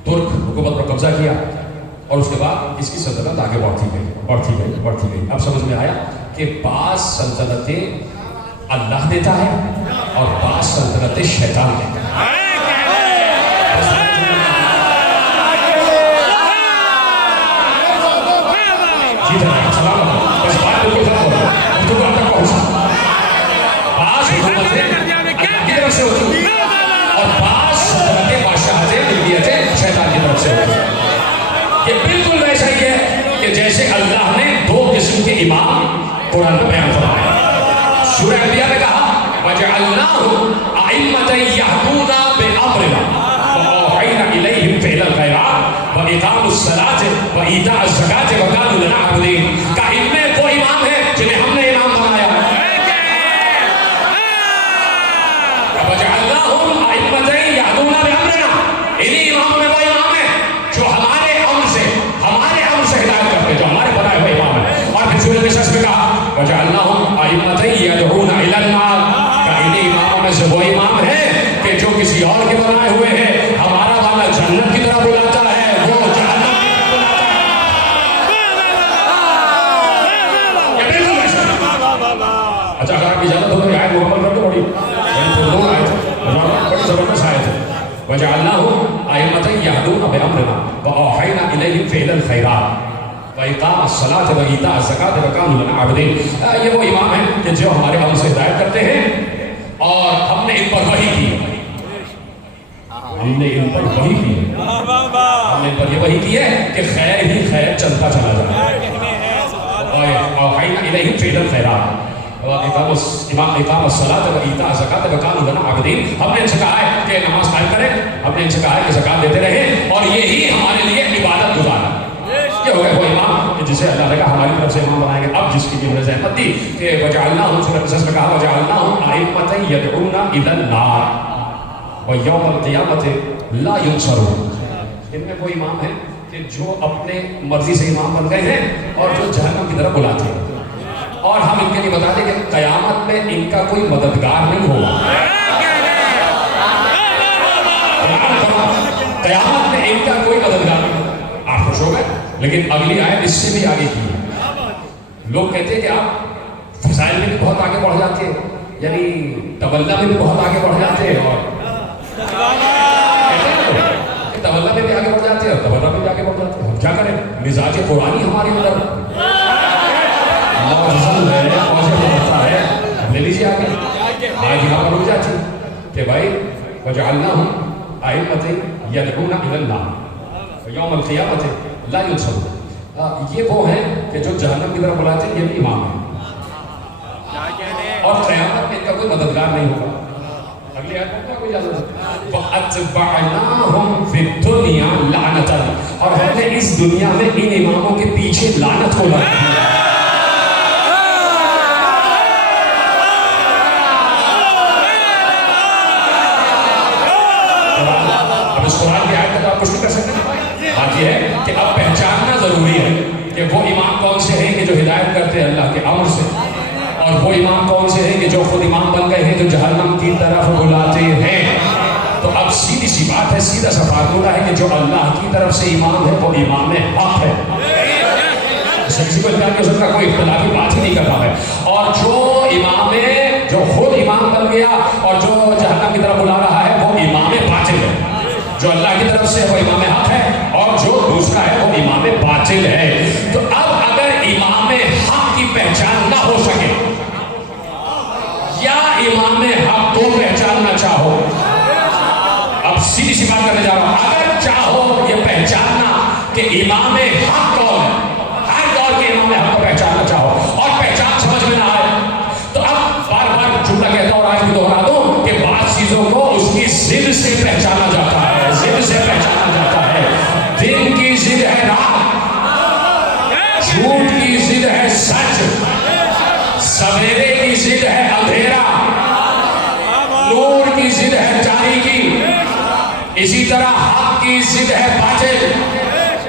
ترک حکومت پر قبضہ کیا, اور اس کے بعد اس کی سلطنت آگے بڑھتی گئی. اب سمجھ میں آیا کہ بعض سلطنتیں اللہ دیتا ہے اور بعض سلطنتیں شیطان دیتا ہے. جی جناب, سلام علیکم. اس بات بالکل ختم ہو رہا ہے, اب تو آپ تک پہنچا. بعض حکومتیں اللہ کی طرف سے ہوتی ہیں اور بعض سلطنتیں بادشاہتیں شیطان کی طرف سے ہوتی ہیں. یہ بالکل ویسا ہی ہے کہ جیسے اللہ نے 2 قسم کے امام قرآن میں بیان فرمائے. سورہ انبیاء میں کہا وَجَعَلْنَاهُمْ أَئِمَّةً يَهْدُونَ بِأَمْرِنَا وَأَوْحَيْنَا إِلَيْهِمْ فِعْلَ الْخَيْرَاتِ وَإِقَامُ الصَّلَاةِ وَإِيتَاءَ الزَّكَاةِ وَكَانُوا لَنَا عَابِدِينَ. کہ ان میں وہ امام ہیں جنہیں ہم نے امام بنایا. وَجَعَلْنَاهُمْ أَئِمَّةً يَهْدُونَ بِأَمْرِنَا. انہی امام میں وہ امام ہیں جو ہمارے امر سے ہدایت کرتے ہیں، جو ہمارے بنائے ہوئے امام ہیں. اور پھر سورۃ النساء میں کہا وَجَعَلْنَاهُمْ أَئِمَّةً يَدْعُونَ إِلَى النَّارِ. کہ انہی اماموں میں سے وہ امام ہیں کہ جو کسی اور کے بنائے ہوئے ہیں ہمارا والا جنت کی طرف بلاتا ہے، وہ جہنم کی طرف بلاتا ہے. یہ بالکل ایسا. اچھا اگر آپ کی اجازت ہو تو یہ آیت مکمل کر دو. بڑی بڑی زبردست آیت ہے. وَجَعَلْنَاهُمْ أَئِمَّةً يَهْدُونَ بِأَمْرِنَا وَأَوْحَيْنَا إِلَيْهِمْ فِعْلَ الْخَيْرَاتِ وَإِقَامَ الصَّلَاةِ وَإِيتَاءَ الزَّكَاةِ وَكَانُوا لَنَا عَابِدِينَ. یہ وہ امام ہیں کہ جو ہمارے امر سے ہدایت کرتے ہیں اور ہم نے ان پر وحی کی ہے. ہم نے ان پر وحی کی ہے. ہم نے ان پر یہ وحی کی ہے کہ خیر ہی خیر چلتا چلا جائے. وَأَوْحَيْنَا إِلَيْهِمْ فِعْلَ الْخَيْرَاتِ اقام الصلاۃ و ایتاء الزکات وکانوا لنا عابدین. ہم نے ان سے کہا ہے کہ نماز قائم کریں، ہم نے ان سے کہا ہے کہ زکات دیتے رہیں اور یہی ہمارے لیے عبادت گزار. یہ ہو گئے وہ امام جسے اللہ نے کہا ہماری طرف سے امام بنائیں گے. اب جس کی جنہوں نے زحمت دی کہ وجعلناہم، سورۃ النساء میں کہا وجعلناہم ائمۃ یدعون الی النار ویوم القیامۃ لا ینصرون. ان میں وہ امام ہیں کہ جو اپنے مرضی سے امام بن گئے ہیں اور جو جہنم کی طرف بلاتے ہیں. اور ہم ان کے لیے بتا دیں کہ قیامت میں ان کا کوئی مددگار نہیں ہوگا. قیامت میں ان کا کوئی مددگار نہیں ہوگا. آپ خوش ہو گئے؟ لیکن اگلی آیت اس سے بھی آگے کی ہے. لوگ کہتے ہیں کہ آپ فضائل میں بھی بہت آگے بڑھ جاتے ہیں، یعنی تولا میں بھی بہت آگے بڑھ جاتے ہیں، اور تولا میں بھی آگے بڑھ جاتے ہیں اور تولا میں بھی آگے بڑھ جاتے ہیں. ہم کیا کریں؟ مزاج قرآنی ہمارے اندر لے لیجیے آگے. آج یہاں پر رک جاتی کہ بھائی وجعلناہم ائمۃ یدعون الی النار یوم القیامۃ لا ینصرون. یہ وہ ہیں کہ جو جہنم کی طرف بلاتے ہیں، یہ بھی امام ہیں اور قیامت میں ان کا کوئی مددگار نہیں ہوگا. اگلی آیت میں کوئی اجازت ہے وَأَتْبَعْنَاهُمْ فِي الدُّنْيَا لَعْنَةً. اور ہم نے اس دنیا میں ان اماموں کے پیچھے لعنت کو لگا دیا. قرآن کی آیت کا آپ کچھ نہیں کر سکتے. بات یہ ہے کہ اب پہچاننا ضروری ہے کہ وہ امام کون سے ہیں کہ جو ہدایت کرتے ہیں اللہ کے امر سے، اور وہ امام کون سے ہیں کہ جو خود امام بن گئے ہیں جو جہنم کی طرف بلاتے ہیں. تو اب سیدھی سی بات ہے، سیدھا سا فارمولہ ہے کہ جو اللہ کی طرف سے امام ہے وہ امام حق ہے. کسی کو انکار نہیں ہو سکتا، کوئی اختلافی بات ہی نہیں کر رہا ہے. اور جو امام جو خود امام بن گیا اور جو جہنم کی طرف بلا رہا ہے وہ امام باطل ہے. جو اللہ کی طرف سے وہ امام حق ہے اور جو دوسرا ہے وہ امام باطل ہے. تو اب اگر امام حق کی پہچان نہ ہو سکے یا امام حق کو پہچاننا چاہو، اب سیدھی سی بات کرنے جا رہا ہوں، اگر چاہو یہ پہچاننا کہ امام حق کون ہے، ہر دور کے امام حق کو پہچاننا چاہو اور پہچان سمجھ میں نہ آئے، تو اب بار بار جملہ کہتا ہوں اور آج بھی دوہرا دوں کہ بعض چیزوں کو اس کی ضد سے پہچانا جاتا ہے، ضد سے پہچانا جاتا ہے. دن کی ضد ہے رات، جھوٹ کی ضد ہے سچ، سویرے کی ضد ہے اندھیرا، نور کی ضد ہے تاریکی، اسی طرح حق کی ضد ہے باطل،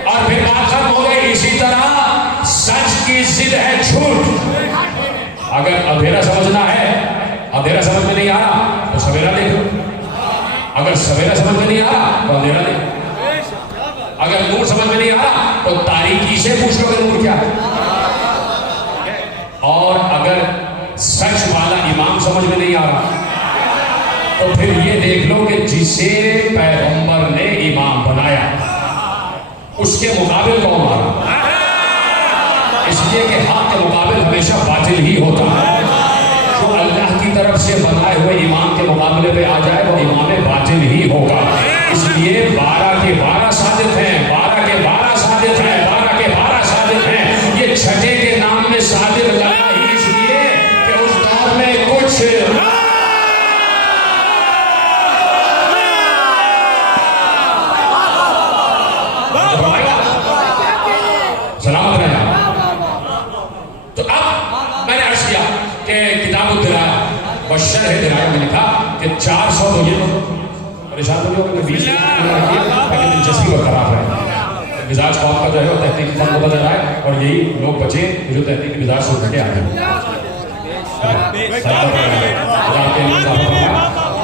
اور پھر بات ختم ہو گئی. اسی طرح سچ کی ضد ہے جھوٹ. اگر اندھیرا سمجھنا ہے، اندھیرا سمجھ میں نہیں آ رہا تو سویرا دیکھو، اگر سویرا سمجھ میں نہیں آ رہا تو اندھیرا دیکھو، اگر نور سمجھ میں نہیں آ رہا تو تاریکی سے پوچھ لو کہ نور کیا ہے. اور اگر سچ والا امام سمجھ میں نہیں آ رہا تو پھر یہ دیکھ لو کہ جسے پیغمبر نے امام بنایا اس کے مقابل کون مارا. اس لیے کہ حق کے مقابل ہمیشہ باطل ہی ہوتا ہے. جو اللہ کی طرف سے بنائے ہوئے امام کے مقابلے پہ آ جائے وہ امام باطل ہی ہوگا. اس لیے 12 کے 12 صادق ہیں، 12 کے 12 صادق ہیں، 12 کے 12 صادق ہیں. یہ چھٹے کے نام میں صادق لگا ہی اس لیے کہ اس دور میں کچھ سلامت رہنا. تو اب میں نے عرض کیا کہ کتاب الدلالہ بشرح دلالہ میں لکھا کہ 400 تو یہ پریشان ہو گئے کہ 20 لیکن دلچسپی برقرار رہے. مزاج قوم کا جو ہے وہ تحقیقی فن کو بدل رہا ہے اور یہی لوگ بچے جو تحقیقی مزاج سے اٹھ کے آ گئے.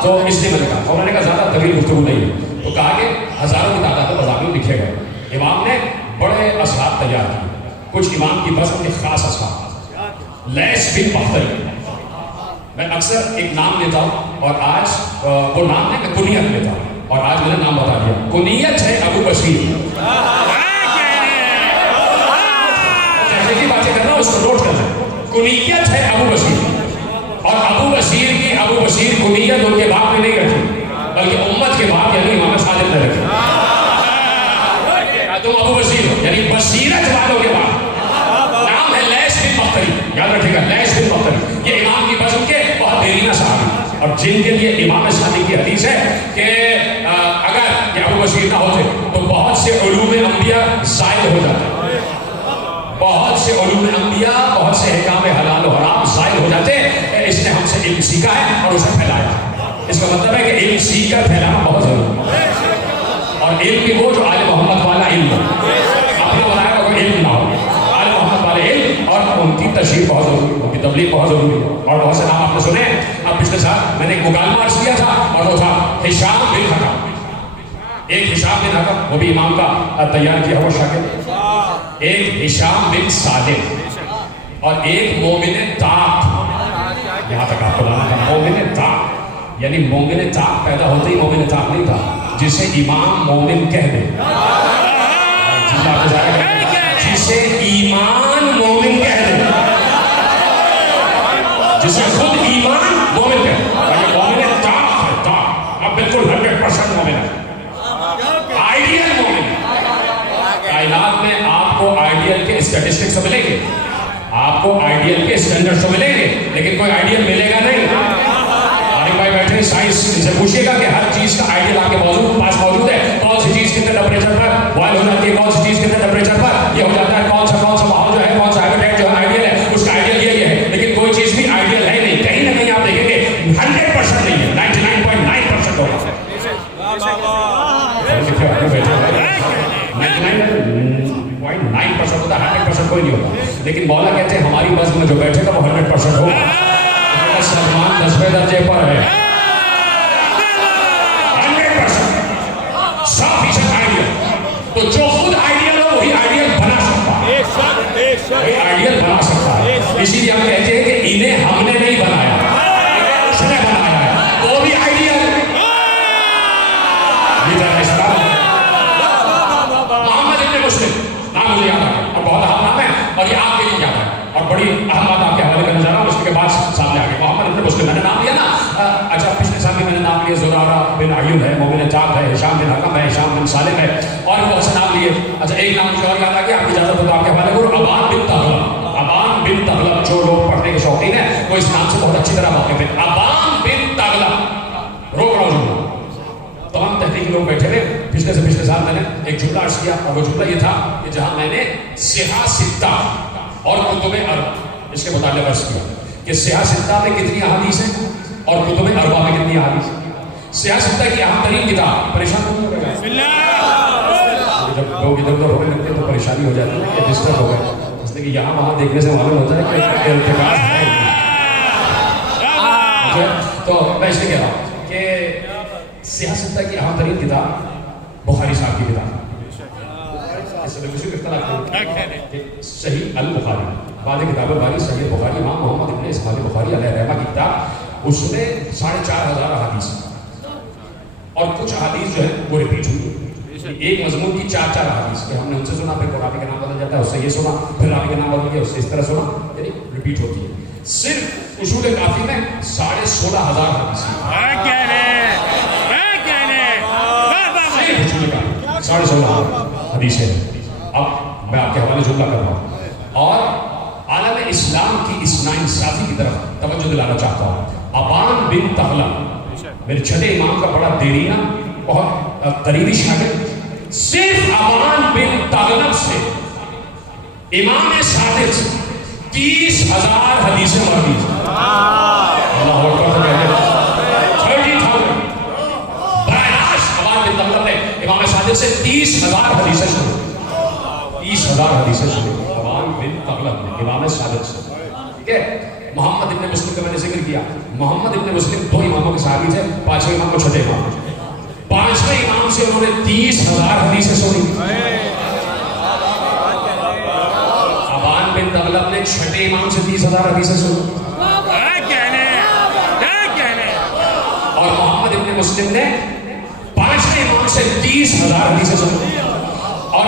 تو اس لیے میں نے کہا اور میں نے کہا زیادہ طویل گفتگو نہیں ہے. تو کہا کہ ہزاروں کی تعداد میں مضامین لکھے گئے. امام نے بڑے اثرات تیار کیے. کچھ امام کی بزم کے خاص اثرات. لیث بن مختلف میں اکثر ایک نام لیتا ہوں اور آج وہ نام ہے میں کنیت لیتا ہوں اور آج میں نے نام بتا دیا. کنیت ہے ابو بشیر. تحقیقی باتیں کرنا اس کو نوٹ کرنا. کنیت ہے ابو بشیر اور ابو بشیر کی ابو بشیر کنیت ان کے باپ نے نہیں رکھی بلکہ امت کے باپ یعنی امام صادق نے رکھی. تم ابو بشیر ہو یعنی بصیرت والوں کے باپ. نام ہے لیث بن مختلف. یاد رکھیے گا لیث بن مختلف. یہ امام کی بزم کے بہت دیرینہ صحابی اور جن کے لیے امام صادق کی حدیث ہے کہ اگر یہ ابو بشیر نہ ہوتے تو بہت سے علوم انبیاء زائل ہو جاتے. بہت سے علوم انبیاء بہت سے احکام حلال و حرام زائل ہو جاتے. اس نے ہم سے علم سیکھا ہے اور اسے پھیلایا. اس کا مطلب ہے کہ علم سیکھ کر پھیلانا بہت ضروری ہے. اور علم بھی وہ جو آل محمد والا علم ہو. اپنا بنایا ہوا علم نہ ہو. آل محمد والے علم اور ان کی تشریح بہت ضروری ہے. ان کی تبلیغ بہت ضروری ہے. اور بہت سے نام آپ نے سنے. اب پچھلے سال میں نے ایک مکالمہ عرض کیا تھا اور وہ تھا ہشام بن حکم. ایک ہشام بن حکم وہ بھی امام کا تیار کیا ہوا شاگرد. ایک ہشام بن صادق اور ایک مومن طاق. یہاں تک آپ کو لانا تھا. مومن طاق یعنی مومن طاق پیدا ہوتے ہی مومن طاق نہیں تھا جسے امام مومن کہہ دے. جسے ایمان مومن کہہ دے. جسے خود ایمان مومن کہہ دے. مومن طاق ہے. طاق اب بالکل 100% مومن ہے. آئیڈیل مومن. کائنات میں آپ کو آئیڈیل کے اسٹیٹسٹکس ملیں گے. آپ کو آئیڈیل کے اسٹینڈرڈ تو ملیں گے لیکن کوئی آئیڈیل ملے گا نہیں. عارف بھائی بیٹھے سائنس سے پوچھیے گا کہ ہر چیز کا آئیڈیل آپ کے پاس موجود ہے. کون سی چیز کتنے ٹیمپریچر پر بوائل ہو جاتی ہے, کون سی چیز کتنے ٹیمپریچر پر یہ ہو جاتا ہے, کون سا ماحول جو ہے, کون سا ہیبیٹیٹ جو ہے آئیڈیل ہے, اس کا آئیڈیل یہ ہے. لیکن کوئی چیز بھی آئیڈیل ہے نہیں. کہیں نہ کہیں آپ دیکھیں گے 100% نہیں ہے, 99.9% ہوگا. 99.9% ہوتا ہے, 100% کوئی نہیں ہوتا. لیکن مولا کہتے ہیں ہماری بزم میں جو بیٹھے گا وہ 100% ہوگا. سلمان 10ویں درجے پر ہے. 100% 100% آئیڈیل. تو جو خود آئیڈیل ہو وہی آئیڈیل بنا سکتا ہے. وہی آئیڈیل بنا سکتا ہے. اسی لیے ہم کہتے ہیں کہ انہیں ہم نے نہیں بنایا, اس نے بنایا ہے. وہ بھی آئیڈیل. محمد ابن مسلم نام مجھے یاد آ گیا اور بہت اہم نام ہے اور یہ آپ کے لیے یاد ہے اور بڑی اہم بات آپ کے حوالے کرنا چاہ رہا ہوں. اس کے بعد سامنے آ گیا محمد ابن مسلم. میں نے نام لیا نا. اچھا پچھلے سال بھی میں نے نام لیا. زرارہ بن ایوب ہے, مومن طاق ہے, ہشام بن حکم ہے, ہشام بن سالم ہے اور بہت سے نام لیے. اچھا ایک نام مجھے اور یاد آ گیا, آپ کی اجازت ہو تو آپ کے حوالے کروں. ابان بن تغلب. ابان بن تغلب جو لوگ پڑھنے کے شوقین ہیں وہ اس نام سے بہت اچھی طرح واقف ہے. ابان بن تغلب. روک رہا ہوں جملہ. تمام تحقیقی لوگ بیٹھے ہوئے. پچھلے سال میں نے ایک جملہ عرض کیا اور وہ جملہ یہ تھا کہ جہاں میں نے صحاح ستہ اور کتب اربع اس کے متعلق عرض کیا کہ صحاح ستہ میں کتنی احادیث ہیں اور کتب اربع میں کتنی احادیث ہیں. صحاح ستہ کی اہم ترین کتاب. پریشان ہو گئے جب لوگ ادھر ادھر ہونے لگتے ہیں تو پریشانی ہو جاتی ہے کہ ڈسٹرب ہو گئے. اس لیے کہ یہاں وہاں دیکھنے سے معلوم ہوتا ہے کہ ارتکاز ہے. تو میں اس لیے کہہ رہا ہوں کہ صحاح ستہ کی اہم ترین کتاب بخاری صاحب کی کتاب. اس میں کسی کو اختلاف نہیں کہ صحیح البخاری بعد کتاب باری صحیح بخاری امام محمد ابن اسماعیل بخاری علیہ رحمہ کی کتاب. اس میں 4,500 احادیث اور کچھ احادیث جو ہے وہ ریپیٹ ہوئی. ایک مضمون کی 4 احادیث کہ ہم نے ان سے سنا, پھر قرآن کا نام بدل جاتا ہے, اس سے یہ سنا, پھر راوی کا نام بدل گیا, اس سے اس طرح سنا, یعنی ریپیٹ ہوتی ہے. صرف اصول کافی میں 16,500 حدیث. 16,500 حدیث ہے. اب میں آپ کے حوالے جملہ کر رہا ہوں اور اسلام کی اس ناانصافی کی طرف توجہ دلانا چاہتا ہوں. ابان بن تغلب میرے چھٹے امام کا بڑا دیرینہ بہت قریبی شاگرد. صرف ابان بن تغلب سے امام صادق 30,000 حدیثیں مروی. اللہ اکبر کہتے ہیں 30,000. براہ راست ابان بن تغلب نے امام صادق سے 30,000 حدیثیں سنی. 30,000 حدیثیں سنی ابان بن تغلب نے امام صادق سے. ٹھیک ہے. محمد ابن مسلم کا میں نے ذکر کیا. محمد ابن مسلم 2 اماموں کے صحابی تھے. 5ویں امام کو چھٹے امام. 5ویں امام سے انہوں نے 30,000 حدیثیں سنی. ابان بن تغلب نے چھٹے امام سے 30,000 حدیثیں سنی. اور محمد ابن مسلم نے 5ویں امام سے 30,000 حدیثیں سنی. اور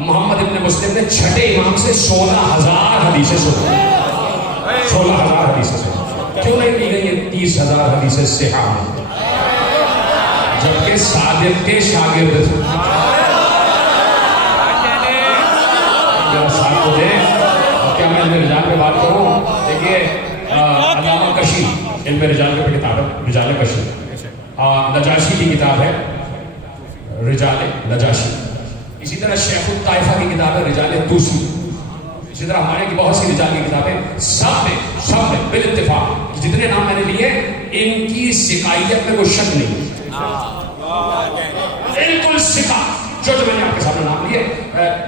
محمد ابن مسلم نے چھٹے امام سے 16,000 حدیثیں سنی. 16,000 حدیثیں سنی. کیوں نہیں لی گئی یہ 30,000 حدیثیں صحاح میں؟ جبکہ صادق کے شاگرد تھے. ساتھ کو دیں. کیا میں علم رجال پہ بات کروں؟ دیکھیے علامہ کشی علم رجال پہ کتاب ہے رجال کشی. نجاشی کی کتاب ہے رجال نجاشی. اسی طرح شیخ الطائفہ کی کتاب ہے رجال توسی. اسی طرح ہمارے کی بہت سی رجال کی کتابیں سب میں بالاتفاق جتنے نام میں نے لیے ان کی سقائیت میں کوئی شک نہیں. بالکل سکا جو میں نے آپ کے سامنے نام لیے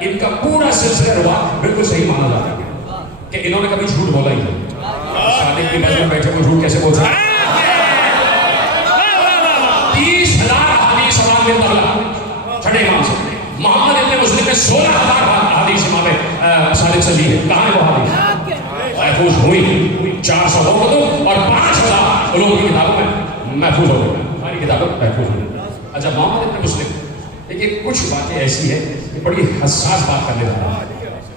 ان کا پورا سلسلہ روات بالکل صحیح مانا جاتا ہے کہ انہوں نے کبھی جھوٹ بولا ہی نہیں. صادق کی بس میں بیٹھے کو جھوٹ کیسے بول سکتے؟ 30,000 حدیث ابان بن تغلب چھٹے امام سے. محمد ابن مسلم نے 16,000 حدیث امام صادق سے لی ہے. کہاں ہے وہ حدیث؟ محفوظ ہوئی 400 اور 5,000 علوم کی کتابوں میں محفوظ ہو گئی. ہماری کتابیں محفوظ ہوئی. اچھا محمد ابن مسلم دیکھیے کچھ باتیں ایسی ہیں کہ بڑی حساس بات کرنے لگا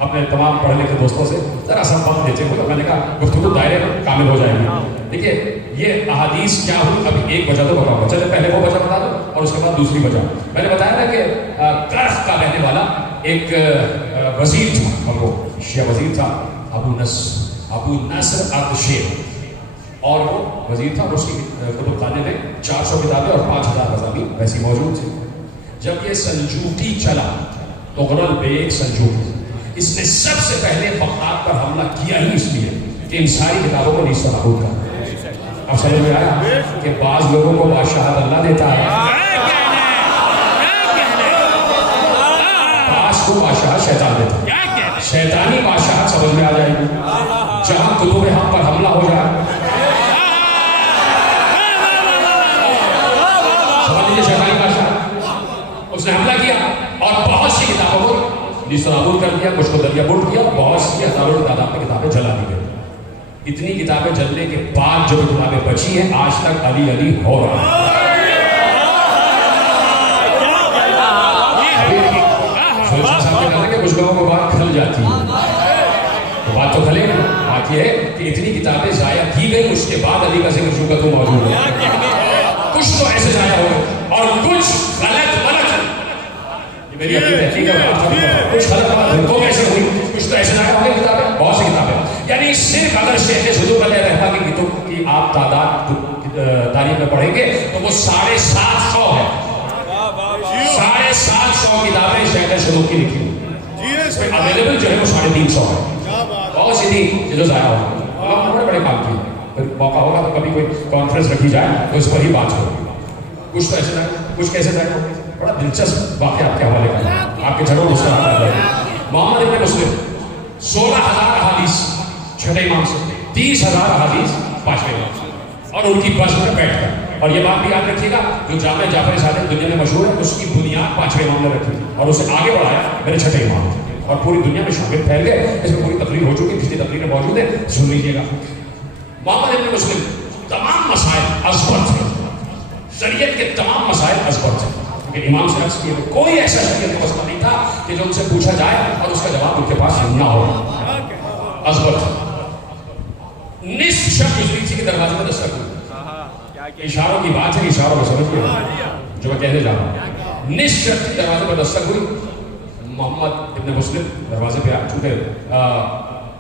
اپنے تمام پڑھے لکھے دوستوں سے ذرا سا وقت دیتے ہوئے. میں نے کہا گفتگو دائرے کامل ہو جائے گی. دیکھیے یہ احادیث کیا ہوئی ابھی ایک وجہ تو بتاؤں گا. چلے پہلے وہ وجہ بتا دو اور اس کے بعد دوسری وجہ. میں نے بتایا تھا کہ کرخ کا رہنے والا ایک وزیر تھا اور وہ شیعہ وزیر تھا ابو نصر اردشیر. اور وہ وزیر تھا اور اس کی کتب خانے میں 400 کتابیں اور 5,000 مضامین ویسی موجود تھے. جب یہ سلجوقی چلا تو غرل بیگ سلجوقی اس نے سب سے پہلے بغداد پر حملہ کیا ہی اس لیے کہ ان ساری کتابوں کو نیست و نابود کر. اب سمجھ میں آیا کہ بعض لوگوں کو بادشاہت اللہ دیتا ہے, بعض کو بادشاہت شیطان دیتا ہے. شیطانی بادشاہت سمجھ میں آ جائے گی جہاں کتب حق پر حملہ ہو جائے. شیطانی بادشاہ اس نے حملہ کیا اور بہت سی کتابوں کو نیست و نابود کر دیا, کچھ کو دریا برد کیا, بہت سی ہزاروں کی تعداد میں کتابیں جلا دی گئی. اتنی کتابیں جلنے کے بعد جو کتابیں بچی ہیں آج تک علی ہو رہا ہے. کچھ لوگوں کو بات کھل جاتی ہے, بات تو کھلے گی. بات یہ ہے کہ اتنی کتابیں ضائع کی گئی اس کے بعد علی کا ذکر چونکہ تو موجود ہے. کچھ تو ایسے ضائع ہو گئے اور کچھ غلط میری اپنی تحقیق ہے. کچھ غلط دھوکوں کیسے ہوئی, کچھ تو ایسے ضائع ہو گئی کتابیں, بہت سی کتابیں. یعنی صرف اگر شیخ صدوق علیہ رحمہ کی کتب کی آپ تعداد تاریخ میں پڑھیں گے تو وہ 750 ہے. 750 کتابیں شیخ صدوق کی لکھی اویلیبل جو ہے وہ 350 ہے. بہت سی تھی جو ضائع ہو گئی. بڑے بڑے کام کیے. موقع ہوگا تو کبھی کوئی کانفرنس رکھی جائے تو اس پر ہی بات ہوگی. کچھ تو ایسے جائے, کچھ کیسے جائے. بڑا دلچسپ واقعہ آپ کے حوالے کرنا, آپ کے جھڑوں مسکرا کر رہے ہیں. محمد ابن مسلم 16,000 احادیث چھٹے امام سے, 30,000 احادیث 5ویں امام سے, اور ان کی بس میں بیٹھ کر. اور یہ بات بھی یاد رکھیے گا جو جامع جعفر صادق دنیا میں مشہور ہے اس کی بنیاد 5ویں امام نے رکھی تھی اور اسے آگے بڑھایا میرے چھٹے امام. اور پوری دنیا میں شاگرد پھیل گئے. اس میں پوری تقریر ہو چکی, پچھلی تقریریں موجود ہیں, سن لیجیے گا. محمد ابن مسلم تمام مسائل ازبر تھے, شریعت کے تمام مسائل ازبر تھے. کہ امام سے عرض کیے کوئی ایسا شریعت کا مسئلہ نہیں تھا کہ جو ان سے پوچھا جائے اور اس کا جواب ان کے پاس نہ ہو. ازبر تھا. نصف شب گزری تھی کہ دروازے میں دستک ہوئی. اشاروں کی بات ہے, اشاروں میں سمجھ گئے جو میں کہنے جا رہا ہوں. نصف شب کی دروازے پر دستک ہوئی. محمد ابن مسلم دروازے پہ آ چکے,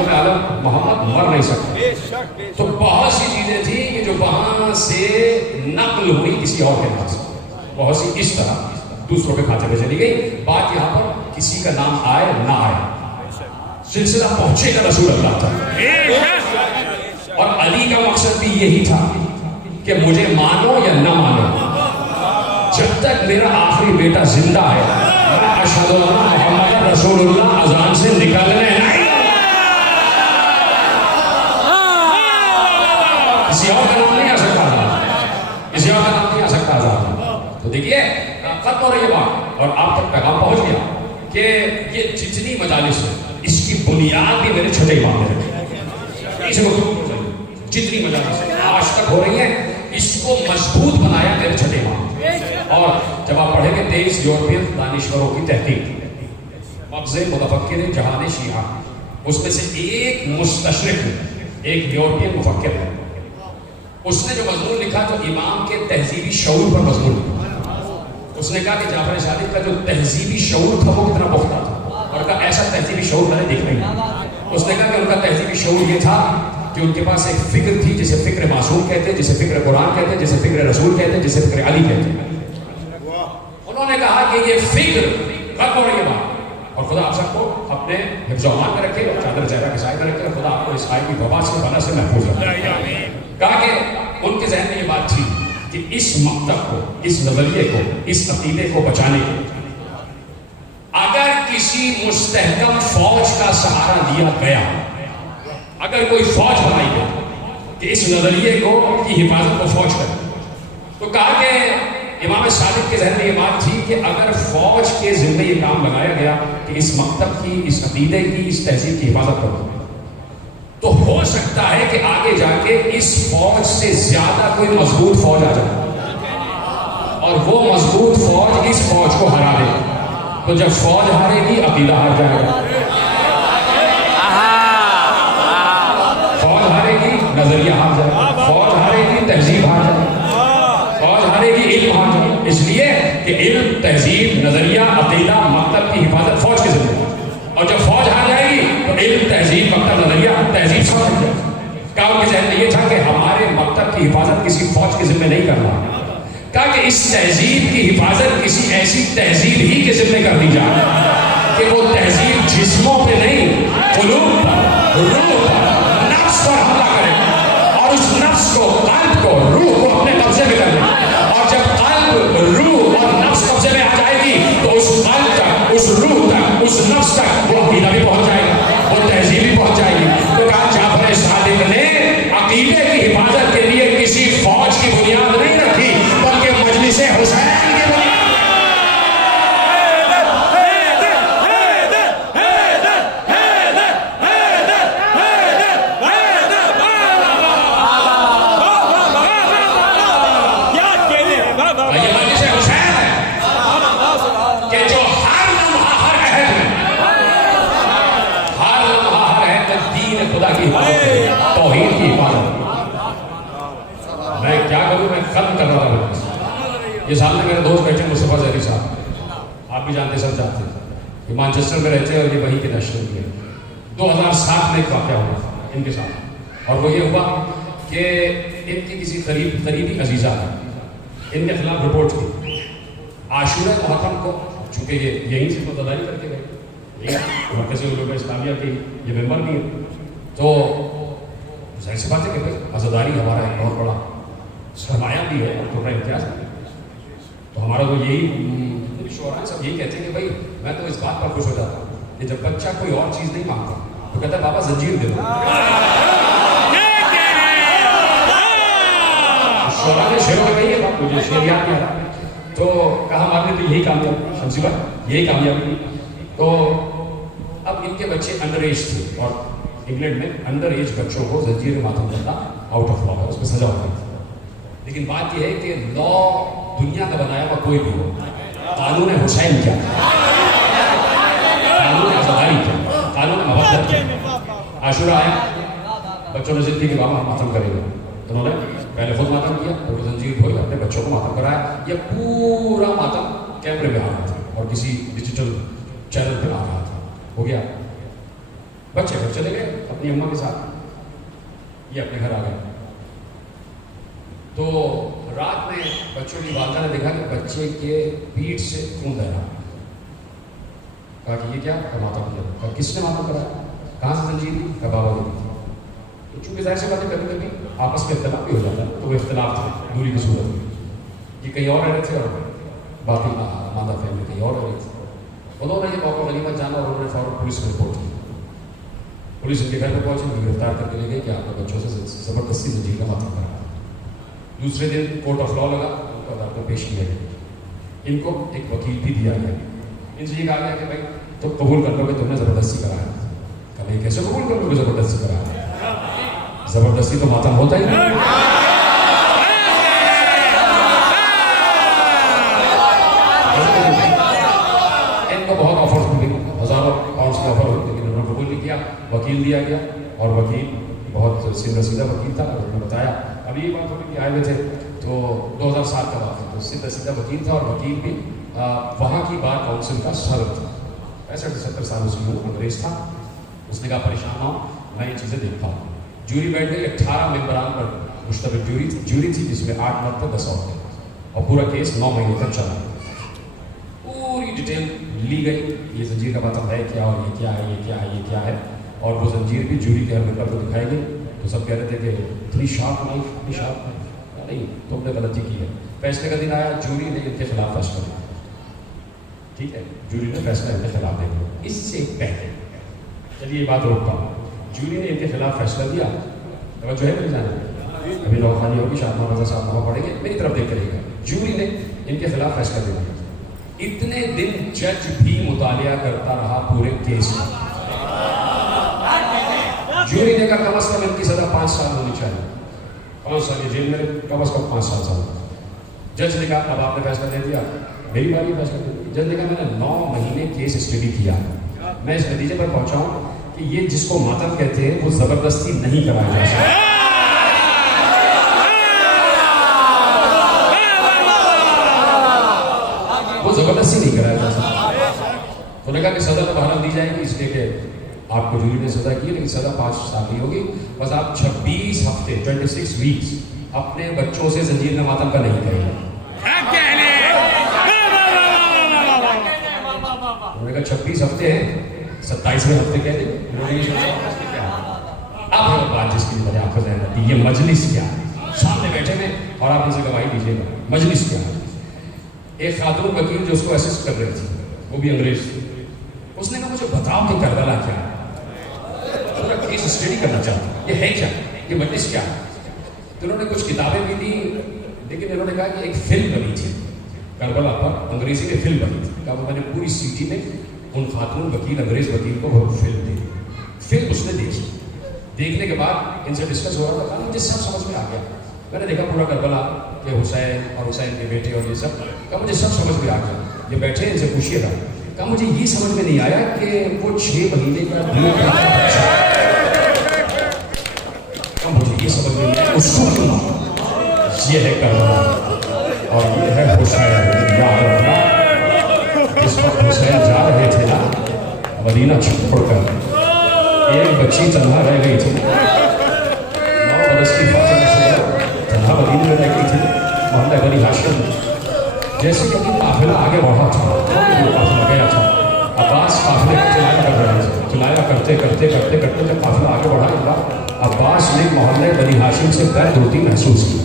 یوم عالم محمد مر نہیں سکتا. تو بہت سی چیزیں تھیں کہ جو وہاں سے نقل ہوئی کسی اور کے نام سے, بہت سی اس طرح دوسروں کے کھاتے میں چلی گئی. بات یہاں پر کسی کا نام آئے نہ آئے, سلسلہ پہنچے گا رسول اللہ تک. اور علی کا مقصد بھی یہی تھا کہ مجھے مانو یا نہ مانو, جب تک میرا آخری بیٹا زندہ ہے میں اشہد ان محمد رسول اللہ اذان سے نکلنے نہیں. کسی اور کا نام نہیں آ سکتا تھا, کسی اور کا نام نہیں آ سکتا تھا. تو دیکھیے ختم ہو رہی ہے بات, اور آپ تک پیغام پہنچ گیا کہ یہ جتنی مجالس ہے اس کی بنیاد بھی میرے چھوٹے امام نے رکھی. جتنی مجالس آج تک ہو رہی ہیں اس کو مضبوط بنایا میرے چھٹے امام. اور جب آپ پڑھیں گے 23 یورپین دانشوروں کی تحقیق, مغز متفکر جہان شیعہ, اس میں سے ایک مستشرق, ایک یورپین مفکر ہے, اس نے جو مضمون لکھا تو امام کے تہذیبی شعور پر مضمون لکھا. اس نے کہا کہ جعفر صادق کا جو تہذیبی شعور تھا وہ کتنا پختہ تھا, اور کہا ایسا تہذیبی شعور میں نے دیکھا نہیں. اس نے کہا کہ ان کا تہذیبی شعور یہ تھا کہ ان کے پاس ایک فکر تھی جسے فکر معصوم کہتے ہیں, جسے فکر قرآن کہتے ہیں, جسے فکر رسول کہتے ہیں, جسے فکر علی کہتے ہیں. انہوں نے کہا کہ یہ فکر ختم ہو رہی ہے بات, اور خدا آپ سب کو اپنے حفظ و امان میں رکھے, اور چادر چہرہ کے سائے میں رکھے, اور خدا آپ کو اس آئی کی وبا سے بنا سے محفوظ رکھے. کہا کہ ان کے ذہن میں یہ بات تھی کہ اس مکتب کو, اس نظریے کو, اس عقیدے کو بچانے کے اگر کسی مستحکم فوج کا سہارا دیا گیا, اگر کوئی فوج بنائی گئی کہ اس نظریے کو کی حفاظت کو فوج کرے, تو کہا کہ امام صادق کے ذہن میں یہ بات تھی کہ اگر فوج کے ذمہ یہ کام لگایا گیا کہ اس مکتب کی, اس عقیدے کی, اس تہذیب کی حفاظت کرو, تو ہو سکتا ہے کہ آگے جا کے اس فوج سے زیادہ کوئی مضبوط فوج آ جائے, اور وہ مضبوط فوج اس فوج کو ہرا دے. تو جب فوج ہارے گی عقیدہ ہار جائے گا, فوج ہارے گی نظریہ ہار جائے گا, فوج ہارے گی تہذیب ہار جائے گا, فوج ہارے گی علم ہار جائے گا. اس لیے کہ علم, تہذیب, نظریہ, عقیدہ, مکتب کی حفاظت فوج کے ذمہ, اور جب فوج ہار جائے گی تو علم, تہذیب, مکتب, نظریہ, تہذیب سب ہٹ جائے گا. کہا کہ ذہن میں یہ تھا کہ ہمارے مکتب کی حفاظت کسی فوج کے ذمہ نہیں کرنا. کہا کہ اس تہذیب کی حفاظت کسی ایسی تہذیب ہی کے ذمہ کر دی جائے کہ وہ تہذیب جسموں پہ نہیں, قلوب پر, روح پر, نفس پر حملہ کرے, اور اس نفس کو, قلب کو, روح کو اپنے قبضے میں کر لے. اور جب قلب, روح اور نفس قبضے میں آ جائے گی تو اس قلب تک, اس روح تک, اس نفس تک وہ عقیدہ بھی پہنچ جائے گا, وہ تہذیب بھی پہنچ جائے گی. تو کہا جعفر صادق نے عقیدے کی حفاظت کے لیے کسی فوج کی بنیاد نہیں رکھی بلکہ مجلس حسین کی بنیاد. توحید کی حفاظت. میں کیا کروں, میں ختم کر رہا ہوں. یہ سامنے میرے دوست بیٹھے مصطفیٰ زہری صاحب, آپ بھی جانتے, سب جانتے ہیں, یہ مانچسٹر میں رہتے ہیں اور یہ وہیں کے نیشنل بھی ہے. 2007 میں ایک واقعہ ہوا ان کے ساتھ, اور وہ یہ ہوا کہ ان کی کسی قریبی عزیزہ نے ان کے خلاف رپورٹ کی. عاشورہ محرم کو, چونکہ یہ یہیں سے متداری کر کے گئے, مرکزی علوم اسلامیہ کی یہ ممبر بھی ہے, تو ظاہر سی بات ہے کہ عزاداری ہمارا ایک بہت بڑا سرمایہ بھی ہے اور تھوڑا امتیاز بھی ہے. تو ہمارا تو یہی شعراء سب یہی کہتے ہیں کہ بھائی میں تو اس بات پر خوش ہو جاتا ہوں کہ جب بچہ کوئی اور چیز نہیں مانگتا تو کہتا ہے بابا زنجیر دے دو. شعراء نے شعروں میں کہی ہے بات, مجھے شعر یاد نہیں آ رہا, تو کہا ہمارے تو یہی کامیابی, شمسی بھائی یہی کامیابی. تو اب ان کے بچے انڈر ایج تھے, اور انگلینڈ میں انڈر ایج بچوں کو زنجیر ماتم کرنا آؤٹ آف لا ہے, اس میں سزا ہوتی ہے. لیکن بات یہ ہے کہ لا دنیا کا بنایا ہوا کوئی بھی ہو, قانون حسین کیا, قانون عزاداری کیا, قانون مودت کیا. عاشورہ آیا, بچوں نے ضد کی کہ بابا ہم ماتم کریں گے. انہوں نے پہلے خود ماتم کیا, پھر زنجیر دھوئی, اپنے بچوں کو ماتم کرایا. یہ پورا ماتم کیمرے میں آ رہا تھا اور کسی ڈیجیٹل چینل پہ آ رہا تھا. ہو گیا, بچے گھر چلے گئے, اپنی اماں کے ساتھ, یہ اپنے گھر آ گئے. تو رات میں بچوں کی والدہ نے دیکھا کہ بچے کے پیٹھ سے خون بہ رہا. کہا کہ یہ کیا؟ ماتم کیا. کہا کس نے ماتم کرایا؟ کہاں سے زنجیر دی؟ کہا بابا نے دی. تو چونکہ ظاہر سی بات ہے کبھی کبھی آپس میں اختلاف بھی ہو جاتا ہے, تو وہ اختلاف تھے دوری کی صورت میں. یہ کہیں اور رہ رہے تھے اور باقی مادہ فیملی کہیں اور رہ رہی تھی. انہوں نے یہ موقع غنیمت جانا اور انہوں نے فوراً پولیس میں رپورٹ کی. پولیس ان کے گھر پہ پہنچی, انہیں گرفتار کر کے لے گئی کہ آپ نے بچوں سے زبردستی زنجیر کا ماتم کرایا. دوسرے دن کورٹ آف لا لگا, ان کو عدالت میں پیش کیا گیا. ان کو ایک وکیل بھی دیا گیا. ان سے یہ کہا گیا کہ بھائی تو قبول کر لو کہ تم نے زبردستی کرایا. کبھی کیسے قبول کر لو کہ زبردستی کرایا؟ زبردستی تو ماتم ہوتا ہی نہیں. ان کو بہت آفر ملی, ہزاروں پاؤنڈس کے آفر ہوئی, لیکن انہوں نے قبول نہیں کیا. وکیل دیا گیا اور وکیل بہت سیدھا سیدھا وکیل تھا. انہوں نے بتایا, اب یہ بات ہوئی کہ آئے ہوئے تھے تو 2007 کا بات ہے, تو سیدھا سیدھا وکیل تھا اور وکیل بھی وہاں کی بار کاؤنسل کا صدر تھا. 65-70 سال اس کی عمر, انگریز تھا. اس نے کہا پریشان ہو, میں یہ چیزیں دیکھتا ہوں. جوری بیٹھ گئی, 18 ممبران پر مشتمل جوری تھی, جس میں 8 مرد تھے 10 عورتیں, اور پورا کیس 9 مہینے تک چلا. پوری ڈیٹیل لی گئی, یہ زنجیر کا مطلب ہے کیا, اور یہ کیا ہے, یہ کیا ہے, یہ کیا ہے. اور وہ زنجیر بھی جوری کے ہر ممبر کو دکھائی گئی. تو سب کہہ رہے تھے کہ اتنی شارپ نائف, اتنی شارپ نائف. نہیں, تم نے غلطی کی ہے. فیصلے کا دن آیا, جوری نے ان کے خلاف فیصلہ دیا. ٹھیک ہے, جوری نے فیصلہ ان کے خلاف دے دیا. اس سے پہلے چلیے یہ بات روکتا ہوں. جوری نے ان کے خلاف فیصلہ دیا, توجہ ہے میری جانب, ابھی نوخانی ہوگی, شادمہ رضا صاحب وہاں پڑھیں گے, میری طرف دیکھ رہے گا. جوری نے ان کے خلاف فیصلہ دے دیا. اتنے دن جج بھی مطالعہ کرتا رہا پورے کیس کا. جوری نے کہا کم از کم ان کی سزا 5 سال ہونی چاہیے, 5 سال جیل میں, کم از کم 5 سال سال. جج نے کہا اب آپ نے فیصلہ دے دیا, میری باری فیصلہ دے دیا. جج نے کہا میں نے 9 مہینے کیس اسٹڈی کیا, میں اس نتیجے پر پہنچا ہوں کہ یہ جس کو ماتم کہتے ہیں وہ زبردستی نہیں کرایا جا سکتا. وہ زبردستی نہیں کرایا جا سکتا. تو نے کہا کہ سزا تو بہرحال دی جائے گی, اس لیے کہ آپ کو جوری نے سزا کی, لیکن سزا 5 سال کی ہوگی. بس آپ 26 ہفتے 26 ویکس اپنے بچوں سے زنجیر کا ماتم کا نہیں کریں گے. انہوں نے کہا 26 ہفتے ہیں, 27ویں ہفتے کہہ دیں. اب بات جس کی وجہ آپ کو ذہن آتی ہے, یہ مجلس کیا ہے؟ سامنے بیٹھے ہیں اور آپ ان سے گواہی دیجیے گا, مجلس کیا ہے؟ ایک خاتون وکیل جو اس کو اسسٹ کر رہی تھی, وہ بھی انگریز تھی. اس نے کہا مجھے بتاؤ کہ کربلا کیا ہے, پورا کیس اسٹڈی کرنا چاہتا ہوں, یہ ہے کیا, یہ مجلس کیا ہے؟ تو انہوں نے کچھ کتابیں بھی دی, لیکن انہوں نے کہا کہ ایک فلم بنی تھی کربلا پر, انگریزی میں فلم بنی تھی. کہا میں نے پوری سٹی میں ان خاتون وکیل, انگریز وکیل کو وہ فلم دی. فلم اس نے دیکھی, دیکھنے کے بعد ان سے ڈسکس ہو رہا تھا, مجھے سب سمجھ میں آ گیا. میں نے دیکھا پورا کربلا کہ حسین اور حسین کے بیٹے اور یہ سب, کہا مجھے سب سمجھ میں آ گیا. یہ بیٹھے ان سے پوچھیے گا. کہا مجھے یہ سمجھ میں نہیں آیا کہ وہ 6 مہینے کا دودھ کا بچہ, کہا مجھے یہ سمجھ میں نہیں آیا اس کو کیوں. یہ ہے کربلا اور یہ ہے حسین. یاد رکھنا, جس وقت حسین جا رہے تھے نا مدینہ چھوڑ کر, ایک بچی تنہا رہ گئی تھی, 9 برس کی فاطمہ تنہا مدینہ میں رہ گئی تھی, محلہ بنی ہاشم. جیسے کہ قافلہ آگے بڑھا تھا, قافلہ گیا تھا, عباس قافلے کو چلایا کر رہے تھے, چلایا کرتے کرتے کرتے کرتے جب قافلہ آگے بڑھا, عباس نے محلہ بنی ہاشم سے بے دوتی محسوس کی.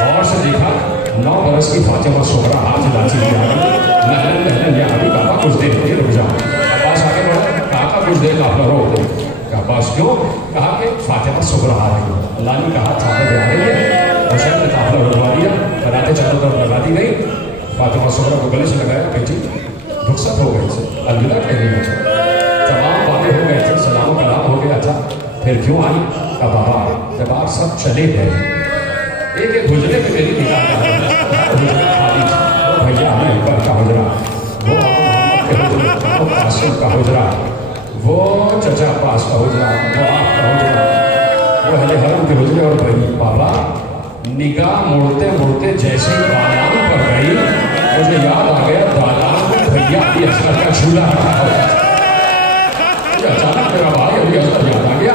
اور سے دیکھا 9 برس کی فاطمہ سغرا ہاتھ لاتی ہوئی آ گئی. محل یا ابھی کہا کچھ دیر کے لیے رک جاؤ. عباس آگے بڑھا, کہا کچھ دیر قافلہ روک دے. عباس کیوں؟ کہا کہ فاطمہ سغرا آ رہی ہے. اللہ نے کہا صحابہ آ رہی ہے. حسین نے قافلہ رکوا دیا, بناتے چلو طرف لگا دی گئی. فاطمہ سغرا کو گلے سے لگایا, بیٹی رخصت ہو گئی تھے, الوداع کہہ گئی تھی, تمام باتیں ہو گئے تھے, سلام و کلام ہو گیا تھا, پھر کیوں آئی؟ کہا بابا جب آپ سب چلے گئے, ایک ایک حجرے پہ میری نگاہ کر رہا خالی تھا. وہ بھیا ہمیں اوپر کا حجرا, وہ محمد کے حجرا, وہ قاسم کا حجرا, وہ چچا عباس کا حجرا, وہ آپ کا حجرا, وہ اہل حرم کے حجرے. اور بھائی بابا نگاہ موڑتے موڑتے جیسے دالان پر گئی, مجھے یاد آ گیا دالان میں بھیا بھی اصغر کا جھولا رہا ہے. اچانک میرا بھائی ابھی اصغر یاد آ گیا.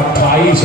28